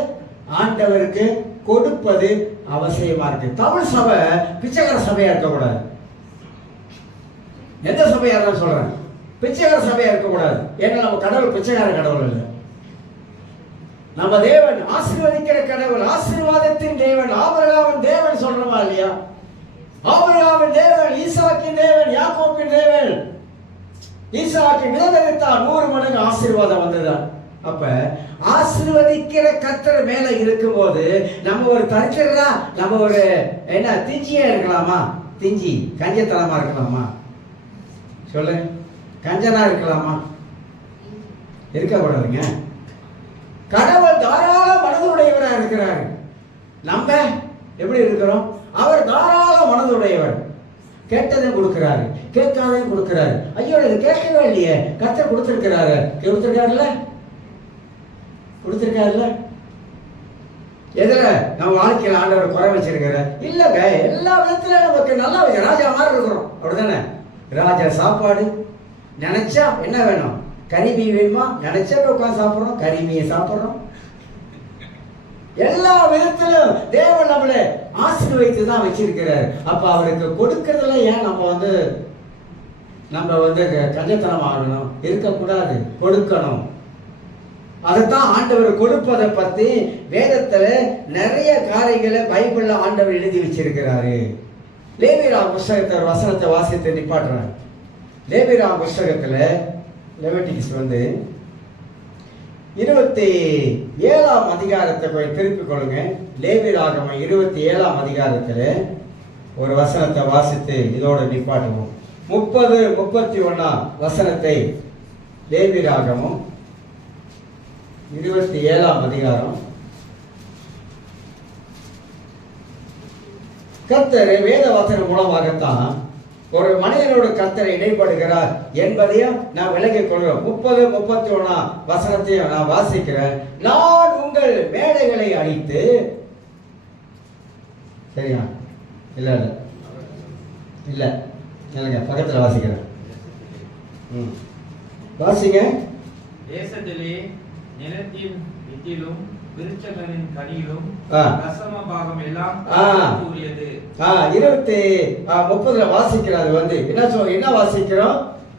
ஆண்டவருக்கு கொடுப்பது அவசியமா இருக்கு. தமிழ் சபை பிச்சைக்கார சபையா இருக்கக்கூடாது. எந்த சபையா தான் சொல்றேன், பிச்சைக்கார சபையா இருக்கக்கூடாது. ஏன்னா நம்ம கடவுள் பிச்சைக்கார கடவுள் இல்லை. நம்ம தேவன் ஆசீர்வதிக்கிற கடவுள், ஆசீர்வாதத்தின் தேவன், ஆபிரகாமின் தேவன் சொல்றோமா இல்லையா? ஆபிரகாமின் தேவன், ஈசாக்கின் தேவன், யாக்கோபின் தேவன். ஈசாக்கு விதவித்தான் 100 மடங்கு ஆசீர்வாதம் வந்ததுதான். அப்ப ஆசீர்வதிக்கிற கர்த்தர் மேல இருக்கும்போது நம்ம ஒரு தரித்திரரா, நம்ம ஒரு என்ன திஞ்சியா இருக்கலாமா? திஞ்சி கஞ்சத்தனமா இருக்கலாமா? சொல்லு, கஞ்சனா இருக்கலாமா? இருக்கக்கூடாதுங்க. கடவுள் தாராள மனதுடையவரா இருக்கிறார். நம்ம எப்படி இருக்கிறோம்? அவர் தாராள மனதுடையவர். கேட்டதையும் கொடுக்கிறாரு, கேட்காதையும் கொடுக்கிறாரு. ஐயோ இது கேட்கவே இல்லையே, கர்த்தர் கொடுத்திருக்கிறாரு. கொடுத்திருக்காருல்ல, கொடுத்திருக்காருல்ல. எதுல நம்ம வாழ்க்கையில் ஆண்டவர் குறை வச்சிருக்கிற? இல்லங்க, எல்லா விதத்துல நமக்கு நல்லா ராஜா மாதிரி இருக்கிறோம். அப்படிதானே? ராஜா சாப்பாடு நினைச்சா என்ன வேணும்? கறிமீ வேணுமா? நினைச்சா உட்காந்து சாப்பிட்றோம், கறிமீயை சாப்பிட்றோம். எல்லா விதத்திலும் தேவன் நம்மளை ஆசீர்வதித்து தான் வச்சிருக்கிறார். அப்ப அவருக்கு கொடுக்கறதுல ஏன் நம்ம வந்து கஞ்சத்தனம் ஆகணும்? இருக்கக்கூடாது, கொடுக்கணும். அதைத்தான் ஆண்டவர் கொடுப்பதை பத்தி வேதத்துல நிறைய காரியங்களை பைபிள்ல ஆண்டவர் எழுதி வச்சிருக்கிறாரு. லேவியராம் புஸ்தகத்தை வசனத்தை வாசித்து நிப்பாட்டுறாரு. லேவியராம் புஸ்தகத்துல லெவிட்டிக்ஸ் 27ஆம் அதிகாரத்தை போய் திருப்பிக் கொள்ளுங்க. லேவியராகமம் 27ஆம் அதிகாரத்துல ஒரு வசனத்தை வாசித்து இதோட நிப்பாட்டுவோம். 30, 31 வசனத்தை லேவியராகமம் 27ஆம் அதிகாரம். கர்த்தர் வேத வசனம் மூலமாகத்தான் ஒரு மனிதனோட கர்த்தரை இடைப்படுகிறார் என்பதையும் நான் விளங்கிக் கொள்கிறோம். 30, 31 வசனத்தையும் நான் வாசிக்கிறேன். நான் உங்கள் மேடைகளை அழித்து, சரியா? இல்ல இல்ல இல்ல இல்லைங்க, பக்கத்துல வாசிக்கிறேன். வாசிங்க. தேசத்திலே நிலத்தின் வித்திலும் விருட்சங்களின் கனியிலும் தசம பாகம் எல்லாம் கூறியது. 30 வாசிக்கிறது என்ன வாசிக்கிறோம்?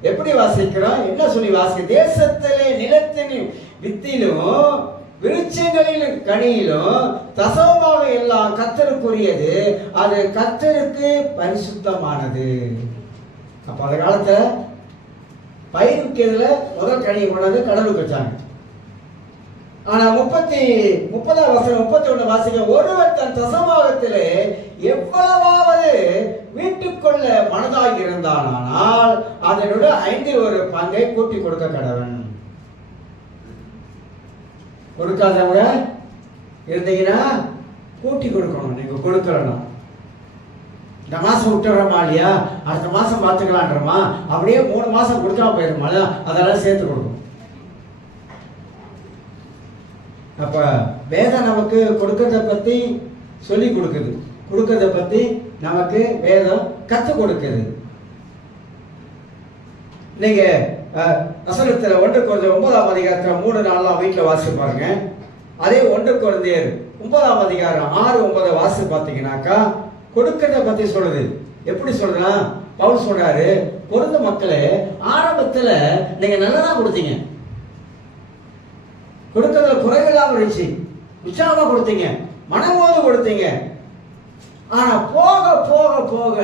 எப்படி வாசிக்கிறோம்? என்ன சொல்லி வாசிக்க? தேசத்திலே நிலத்தின் வித்திலும் விருட்சங்களின் கனியிலும் தசமமாக எல்லாம் கர்த்தருக்குரியது, அது கர்த்தருக்கு பரிசுத்தமானது. அப்போ அந்த காலத்தில் பயிர் விற்கிறதுல முதல் கனியை கொண்டாந்து கடலுக்கு வச்சாங்க. ஆனால் 31 வாசிக்க, ஒருவர் தன் தசமாகத்திலே எவ்வளவாவது வீட்டுக்குள்ள மனதாகி இருந்தானால் அதனுடைய 1/5 கூட்டி கொடுக்க கடவன். கொடுக்காதவங்க இருந்தீங்கன்னா கூட்டி கொடுக்கணும். நீங்க கொடுக்கலன்னா இந்த மாசம் விட்டுறோமா இல்லையா, அடுத்த மாசம் பார்த்துக்கலான்றோமா, அப்படியே 3 மாசம் கொடுக்காம போயிருமா, அதெல்லாம் சேர்த்து கொடுக்கணும். அப்ப வேதம் நமக்கு கொடுக்கறத பத்தி சொல்லி கொடுக்குது, கொடுக்கறத பத்தி நமக்கு வேதம் கற்றுக் கொடுக்குது. நீங்க வசனத்தில் 1 கொரிந்தியர் 9ஆம் அதிகாரத்தில் 3-4 வீட்டில் வாசி பாருங்க. அதே 1 கொரிந்தியர் 9ஆம் அதிகாரம் 6-9 வாசி பார்த்தீங்கன்னாக்கா கொடுக்கறத பத்தி சொல்லுது. எப்படி சொல்றா? பவுல் சொல்றாரு, கொரிந்து மக்களே, ஆரம்பத்தில் நீங்க நல்லதா கொடுத்தீங்க, கொடுக்கறதுல குறைவில்லாம இருந்துச்சு, உற்சாகமா கொடுத்தீங்க, மனமோது கொடுத்தீங்க. ஆனா போக போக போக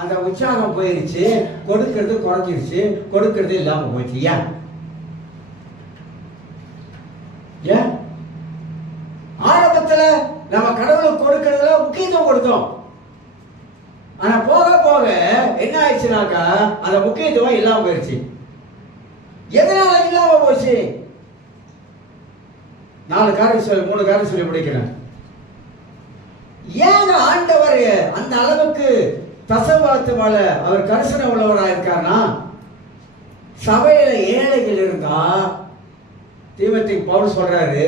அந்த உற்சாகம் போயிருச்சு, கொடுக்கறது குறைஞ்சிருச்சு, கொடுக்கறது இல்லாம போயிடுச்சு. ஏன்? ஆரம்பத்துல நம்ம கடவுளுக்கு கொடுக்கறதுல முக்கியத்துவம் கொடுத்தோம். ஆனா போக போக என்ன ஆயிடுச்சுனாக்கா அந்த முக்கியத்துவம் இல்லாம போயிருச்சு. எதனால இல்லாம போச்சு? 3 காரியம் சொல்லி முடிக்கிறேன். ஏன் ஆண்டவர் அந்த அளவுக்கு தசவாத்து மேல அவர் கரிசனை உள்ளவராக இருக்காருன்னா, சபையில ஏழைகள் இருந்தா, தீமோத்தேயு பவுல் சொல்றாரு,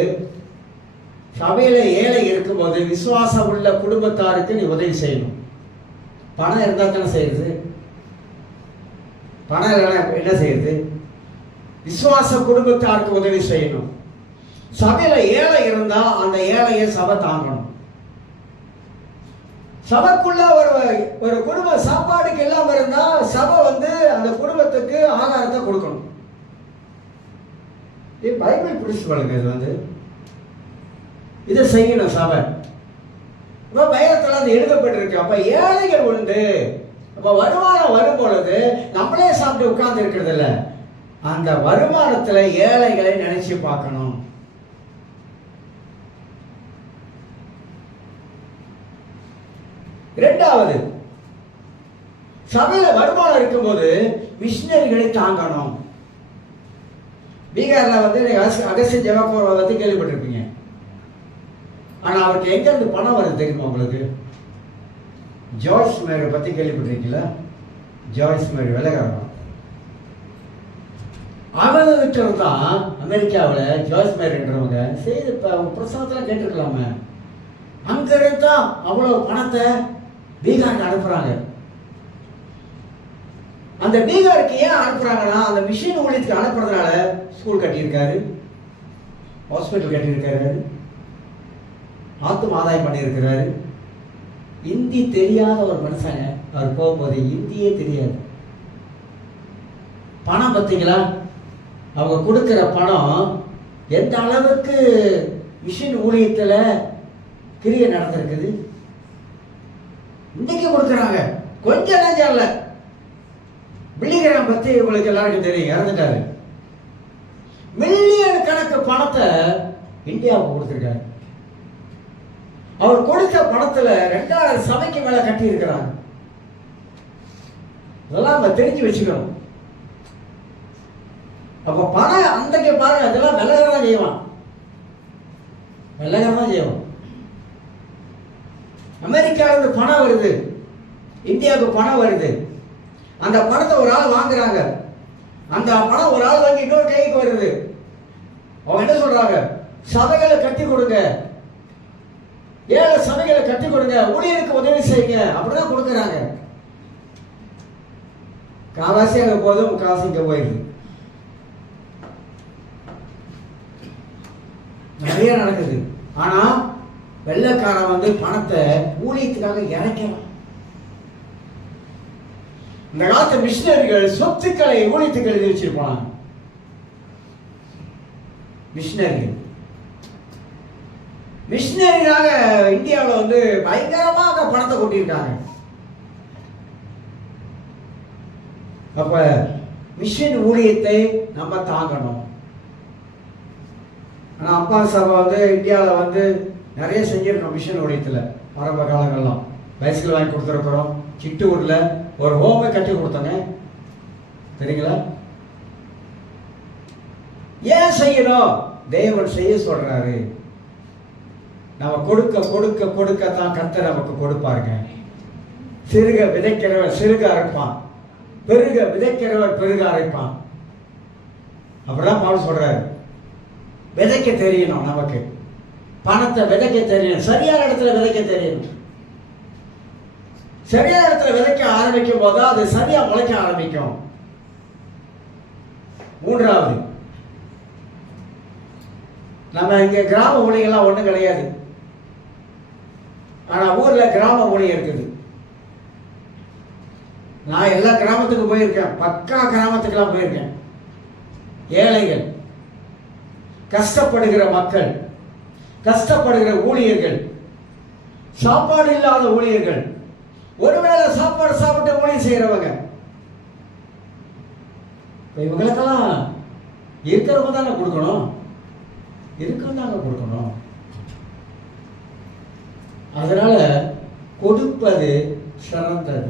சபையில ஏழை இருக்கும்போது விசுவாசம் உள்ள குடும்பத்தாருக்கு நீ உதவி செய்யணும். பணம் இருந்தா தானே செய்யுது, பணம் இல்லைன்னா என்ன செய்யுது? விசுவாச குடும்பத்தாருக்கு உதவி செய்யணும். சபையில ஏழை இருந்தா அந்த ஏழையை சபை தாங்கணும். சபைக்குள்ள ஒரு குடும்ப சாப்பாடுக்கு இல்லாம இருந்தா சபை அந்த குடும்பத்துக்கு ஆகாரத்தை கொடுக்கணும். பைபிள் பிரின்சிபலுங்க. இது இதை செய்யணும் சபை. பயத்துல அது எழுதப்பட்டிருக்கு. அப்ப ஏழைகள் உண்டு. அப்ப வருமானம் வரும் பொழுது நம்மளே சாப்பிட்டு உட்கார்ந்து இருக்கிறது இல்ல, அந்த வருமானத்துல ஏழைகளை நினைச்சு பார்க்கணும். இரண்டாவது, சபையில வருமானம் இருக்கும்போது மிஷினரிகளை தாங்கணும். பீகார்ல அகஸ்டின் ஜெகப்பூர் பத்தி கேள்விப்பட்டிருப்பீங்க. ஆனா அவருக்கு எங்க இருந்து பணம் வருது தெரியுமா உங்களுக்கு? ஜாய்ஸ் மேரி பத்தி கேள்விப்பட்டிருக்கீங்களா? ஜாய்ஸ் மேரி வெள்ளக்காரன். அவங்ககிட்ட தான் அமெரிக்காவில் ஜாய்ஸ் மேரின்றவங்க செய்து பிரசவத்துல கேட்டிருக்கலாமே. அங்க இருந்தா அவ்வளவு பணத்தை பீகாருக்கு அனுப்புறாங்க. அந்த பீகாருக்கு ஏன் அனுப்புறாங்கன்னா, அந்த மிஷின் ஊழியத்துக்கு அனுப்புறதுனால ஸ்கூல் கட்டியிருக்காரு, ஹாஸ்பிட்டல் கட்டியிருக்காரு, ஆத்தும ஆதாயம் பண்ணியிருக்கிறாரு. இந்தி தெரியாத ஒரு மனுஷங்க அவர் போகும்போது இந்தியே தெரியாது. பணம் பார்த்தீங்களா? அவங்க கொடுக்கிற பணம் எந்த அளவுக்கு மிஷின் ஊழியத்தில் கிரியை நடந்திருக்குது. இன்னைக்கு கொடுக்குறாங்க, கொஞ்சம் நஞ்சம் இல்லை. பில்லிகிராம் பத்தி உங்களுக்கு எல்லாருக்கும் தெரியும், இறந்துட்டாரு. மில்லியன் கணக்கு பணத்தை இந்தியாவுக்கு கொடுத்துருக்காரு. அவர் கொடுத்த பணத்துல 2000 சபைக்கு மேல கட்டி இருக்கிறாங்க. இதெல்லாம் நம்ம தெரிஞ்சு வச்சுக்கணும். அப்ப பணம் அன்றைக்கு பாருங்க, அதெல்லாம் வெள்ளகரதான் செய்வான், வெள்ளகரதான் செய்வான். அமெரிக்காவிலிருந்து பணம் வருது, இந்தியாவுக்கு பணம் வருது. அந்த பணத்தை ஒரு ஆள் வாங்குறாங்க, அந்த பணம் ஒரு ஆள் வாங்கி இன்னொரு கைக்கு வருது. அவங்க என்ன சொல்றாங்க? சபைகளை கட்டி கொடுங்க, 7 சபைகளை கட்டி கொடுங்க, ஊழியருக்கு உதவி செய்யுங்க, அப்படிதான் கொடுக்குறாங்க. காவாசி அங்க போதும், காசு இங்க போயிடுது. நிறைய நடக்குது. ஆனா வெள்ளைக்காரன் பணத்தை ஊழியத்துக்காக இறக்கலாம். இந்த காலத்து மிஷினரிகள் சொத்துக்களை ஊழியத்துக்கு எழுதி வச்சிருப்பாங்க. மிஷினரியாக இந்தியாவில் பயங்கரமாக பணத்தை கொட்டியிருக்காங்க. அப்ப மிஷன் ஊழியத்தை நம்ம தாங்கணும். ஆனா அப்பா சபை வந்து இந்தியாவில் வந்து நிறைய செஞ்சிருக்கோம் மிஷன் ஊழியத்தில். ஆரம்ப காலங்கள்லாம் பைசிக்கல் வாங்கி கொடுத்துருக்குறோம். சிட்டூர்ல ஒரு ஹோமை கட்டி கொடுத்தோங்க, தெரியுங்களா? ஏன் செய்யணும்? தேவன் செய்ய சொல்றாரு. நம்ம கொடுக்க கொடுக்க கொடுக்கத்தான் கர்த்தர் நமக்கு கொடுப்பாருங்க. சிறுக விதைக்கிறவர் சிறுக அரைப்பான், பெருக விதைக்கிறவர் பெருக அரைப்பான். அப்படிதான் பவுல் சொல்றாரு. விதைக்க தெரியணும், நமக்கு பணத்தை விதைக்க தெரியணும், சரியான இடத்துல விதைக்க தெரியணும். சரியான இடத்துல விதைக்க ஆரம்பிக்கும் போது அது சரியா முளைக்க ஆரம்பிக்கும். மூன்றாவது, நம்ம இங்க கிராம ஊழியெல்லாம் ஒண்ணும் கிடையாது. ஆனா ஊர்ல கிராம ஊழியம் இருக்குது. நான் எல்லா கிராமத்துக்கு போயிருக்கேன், பக்கா கிராமத்துக்கெல்லாம் போயிருக்கேன். ஏழைகள், கஷ்டப்படுகிற மக்கள், கஷ்டப்படுகிற ஊழியர்கள், சாப்பாடு இல்லாத ஊழியர்கள், ஒருவேளை சாப்பாடு சாப்பிட்டு ஊழியம் செய்யறவங்க, இவங்களுக்கெல்லாம் இருக்கிறவங்க தானே கொடுக்கணும், இருக்கிறதாங்க கொடுக்கணும். அதனால கொடுப்பது சிறந்தது.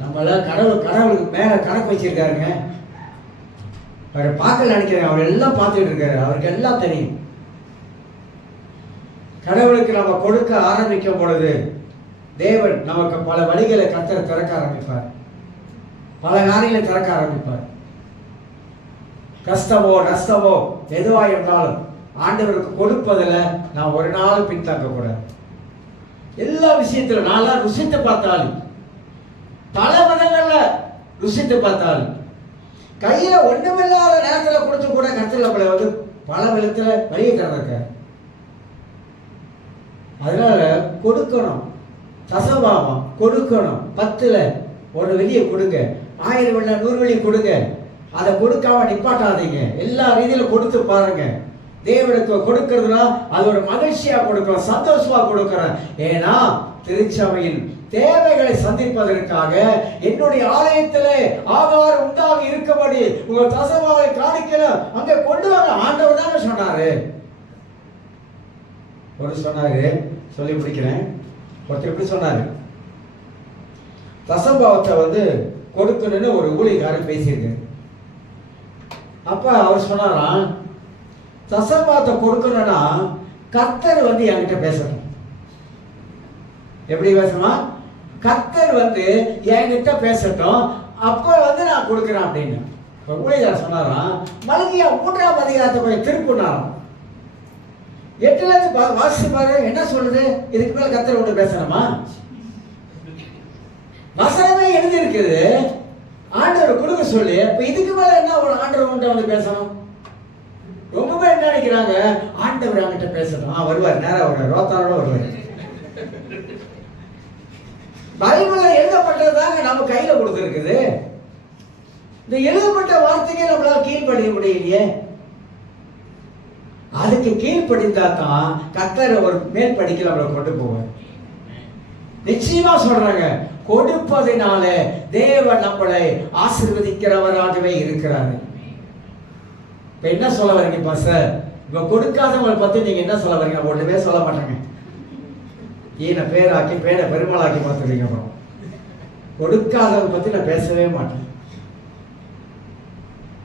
நம்மள கடவுளுக்கு மேல கணக்கு வச்சிருக்காருங்க. அவரை பார்க்கல நினைக்கிறேன், அவர் எல்லாம் பார்த்துட்டு இருக்காரு, அவருக்கு எல்லாம் தெரியும். கடவுளுக்கு நம்ம கொடுக்க ஆரம்பிக்கும் பொழுது தேவன் நமக்கு பல வழிகளை கர்த்தர் திறக்க ஆரம்பிப்பார், பல காரியங்களை திறக்க ஆரம்பிப்பார். கஷ்டமோ நஷ்டமோ எதுவா இருந்தாலும் ஆண்டவருக்கு கொடுப்பதில் நான் ஒரு நாள் பின்தங்க கூடாது. எல்லா விஷயத்திலும் நான் ருசித்து பார்த்தாலும், பல விதங்கள்ல ருசித்து பார்த்தாலும், கையில ஒண்ணுமில்லாத நேரத்தில் கொடுத்து கூட கர்த்தர் நம்மளை வந்து பல விதத்துல வழியை திறக்க. அதனால கொடுக்கணும், தசபாவம் கொடுக்கணும். 10ல் 1 வெளியே கொடுங்க, 1000 வெள்ளி 100 வெளியே கொடுங்க. அதை கொடுக்காம நிப்பாட்டாதீங்க, எல்லா ரீதியிலும் கொடுத்து பாருங்க. தேவனுக்கு கொடுக்கிறதுனா அது ஒரு மகிழ்ச்சியா கொடுக்கிறோம், சந்தோஷமா கொடுக்கிறேன். ஏன்னா திருச்சபையின் தேவைகளை சந்திப்பதற்காக என்னுடைய ஆலயத்திலே ஆகாரம் உண்டாக இருக்கபடி உங்கள் தசமாவை காணிக்கல அங்க கொண்டு வாங்க ஆண்டவர் தான் சொன்னாரு. ஒரு சொன்னாரு, சொல்லி முடிக்கிறேன். ஒருத்தர் எப்படி சொன்னாரு, தசபாவத்தை வந்து கொடுக்கணும்னு ஒரு ஊழியக்காரர் பேசியிருக்கு. அப்ப அவர் சொன்னாராம், தசபாவத்தை கொடுக்கணும்னா கர்த்தர் வந்து என்கிட்ட பேசணும். எப்படி பேசணும்? கர்த்தர் வந்து என்கிட்ட பேசட்டும், அப்ப வந்து நான் கொடுக்கிறேன் அப்படின்னு ஊழியக்காரர் சொன்னாராம். மல்கியா 3ஆம் அதிகாரத்தை கொஞ்சம் திருப்பினாராம். 8ல வாசிச்சு பாரு, என்ன சொல்லுது? இதுக்கு மேல கர்த்தர் ஒன்று பேசணுமா? வசனமே எழுதி இருக்குது, ஆண்டவர் கொடுக்க சொல்லி. இப்ப இதுக்கு மேல என்ன ஆண்டவர் வந்து பேசணும்? ரொம்ப பேர் என்ன நினைக்கிறாங்க, ஆண்டவர் அவங்கிட்ட பேசணும், வருவார், நேரம் வருவார், ரோத்தாரோட வருவார். பைபிள்ல எழுதப்பட்டதாங்க நம்ம கையில கொடுத்துருக்குது. இந்த எழுதப்பட்ட வார்த்தைக்கு நம்மளால கீழ்ப்படிய முடியலையே. அதுக்கு கீழ்ப்படிந்தா தான் கர்த்தர் ஒரு மேல் படிக்க நம்மளை கொண்டு போவார். நிச்சயமா சொல்றாங்க, கொடுப்பதினால தேவன் நம்மளை ஆசீர்வதிக்கிறவராகவே இருக்கிறாரு. இப்ப என்ன சொல்ல வரீங்க பாஸ்டர்? இப்ப கொடுக்காதவங்களை பத்தி நீங்க என்ன சொல்ல வரீங்க? ஒண்ணுமே சொல்ல மாட்டாங்க. ஈன பேராக்கி பேரை பெருமாளாக்கி பார்த்துருவீங்க. அப்புறம் கொடுக்காதவங்க பத்தி நான் பேசவே மாட்டேன்.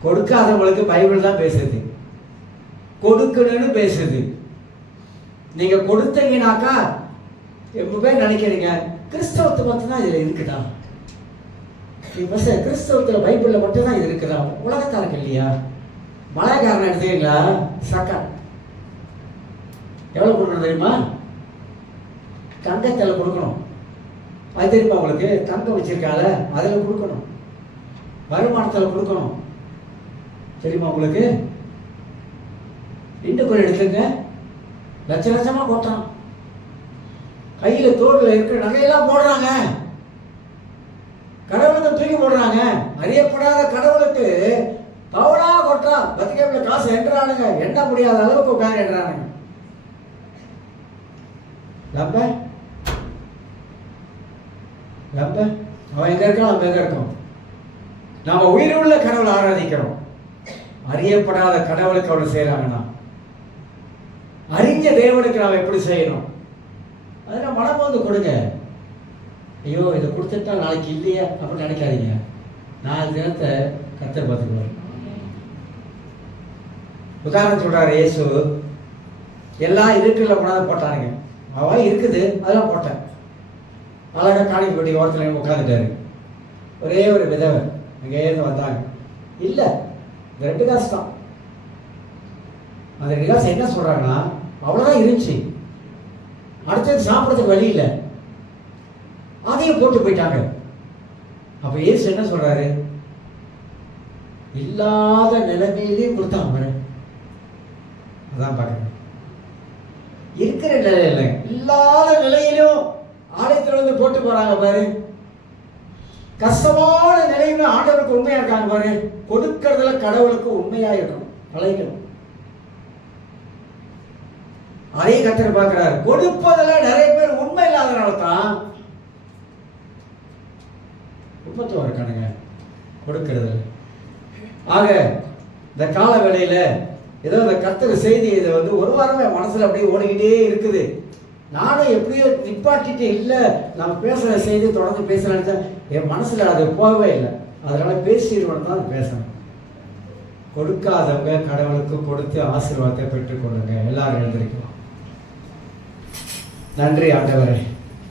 கொடுக்காதவங்களுக்கு பைபிள் தான் பேசுது, கொடுக்கணும்னு பேசுது. நீங்க கொடுத்தீங்கன்னாக்கா ரொம்ப பேர் நினைக்கிறீங்க கிறிஸ்தவத்தை மட்டும்தான் இதுல இருக்குதா, கிறிஸ்தவத்துல பைபிள்ல மட்டும்தான் இது இருக்குதா? உலகத்தாருக்கு இல்லையா? மலைக்காரன் எடுத்தீங்களா? சக்கா எவ்வளவு கொடுக்கணும் தெரியுமா? தங்கத்தில் கொடுக்கணும். அது தெரியுமா உங்களுக்கு? தங்கம் வச்சிருக்கால அதுல கொடுக்கணும், வருமானத்தில் கொடுக்கணும். தெரியுமா உங்களுக்கு? இன்னும் கூட எடுத்துங்க, லட்ச லட்சமா போட்டான். கையில தோடுல இருக்கிற நகையெல்லாம் போடுறாங்க, கடவுளுக்கு தூக்கி போடுறாங்க. அறியப்படாத கடவுளுக்கு பவுனா கொட்டா பத்திரிகையில காசு என்றானுங்க, எண்ண முடியாத அளவுக்கு உட்காந்து என்றானுங்க. லம்ப அவன் எங்க இருக்கான், நம்ம எங்க இருக்கோம்? நாம உயிருள்ள கடவுளை ஆராதிக்கிறோம். அறியப்படாத கடவுளுக்கு அவள் செய்யறாங்கன்னா அறிஞ்ச தேவனுக்கு நாம் எப்படி செய்யணும்? அதெல்லாம் மனம் வந்து கொடுங்க. ஐயோ இதை கொடுத்துட்டா நாளைக்கு இல்லையா அப்படின்னு நினைக்காதீங்க. 4 தினத்தை கர்த்தர் பார்த்துக்குவார். உதாரணம் சொல்றாரு இயேசு, எல்லாம் இருக்குல்ல கொண்டாந்து போட்டானுங்க. அவன் இருக்குது அதெல்லாம் போட்டேன். அழகாக காணிக்கப்பட்டி ஓரத்தில் உட்காந்துட்டாரு. ஒரே ஒரு விதவை இங்கேருந்து வந்தாங்க. இல்லை, இந்த 2 காசு தான். அந்த 2 காசு என்ன சொல்றாங்கன்னா அவ்வளோதான் இருந்துச்சு, அடுத்தது சாப்பிட்றதுக்கு வழி இல்லை, அதையும் போட்டு போயிட்டாங்க. அப்ப இயேசு என்ன சொல்றாரு? இல்லாத நிலைமையிலையும் கொடுத்தாங்க. அதான் பார்க்கணும். இருக்கிற நிலையில இல்லாத நிலையிலும் ஆலயத்தில் வந்து போட்டு போறாங்க பாரு. கஷ்டமான நிலையில ஆண்டவருக்கு உண்மையா இருக்காங்க பாரு. கொடுக்கறதுல கடவுளுக்கு உண்மையா இருக்கணும், பழகிக்கணும். அதையும் கர்த்தர் பார்க்கிறார். கொடுப்பதுல நிறைய பேர் உண்மை இல்லாதனால தான் உற்பத்தம் இருக்கானுங்க கொடுக்கறது. ஆக இந்த கால வேளையில ஏதோ இந்த கர்த்தர் செய்தி இதை வந்து ஒரு வாரமே மனசுல அப்படியே ஓடிக்கிட்டே இருக்குது. நானும் எப்படியோ நிப்பாட்டிட்டு இல்லை, நம்ம பேசுகிற செய்தி தொடர்ந்து பேச நினைச்சேன். என் மனசுல அது போகவே இல்லை. அதனால பேசிடுவோம் தான் பேசணும். கொடுக்காதவங்க கடவுளுக்கு கொடுத்து ஆசீர்வாதத்தை பெற்றுக்கொள்ளுங்க. எல்லாரும் எழுந்திருக்கலாம். நன்றி ஆண்டவரே.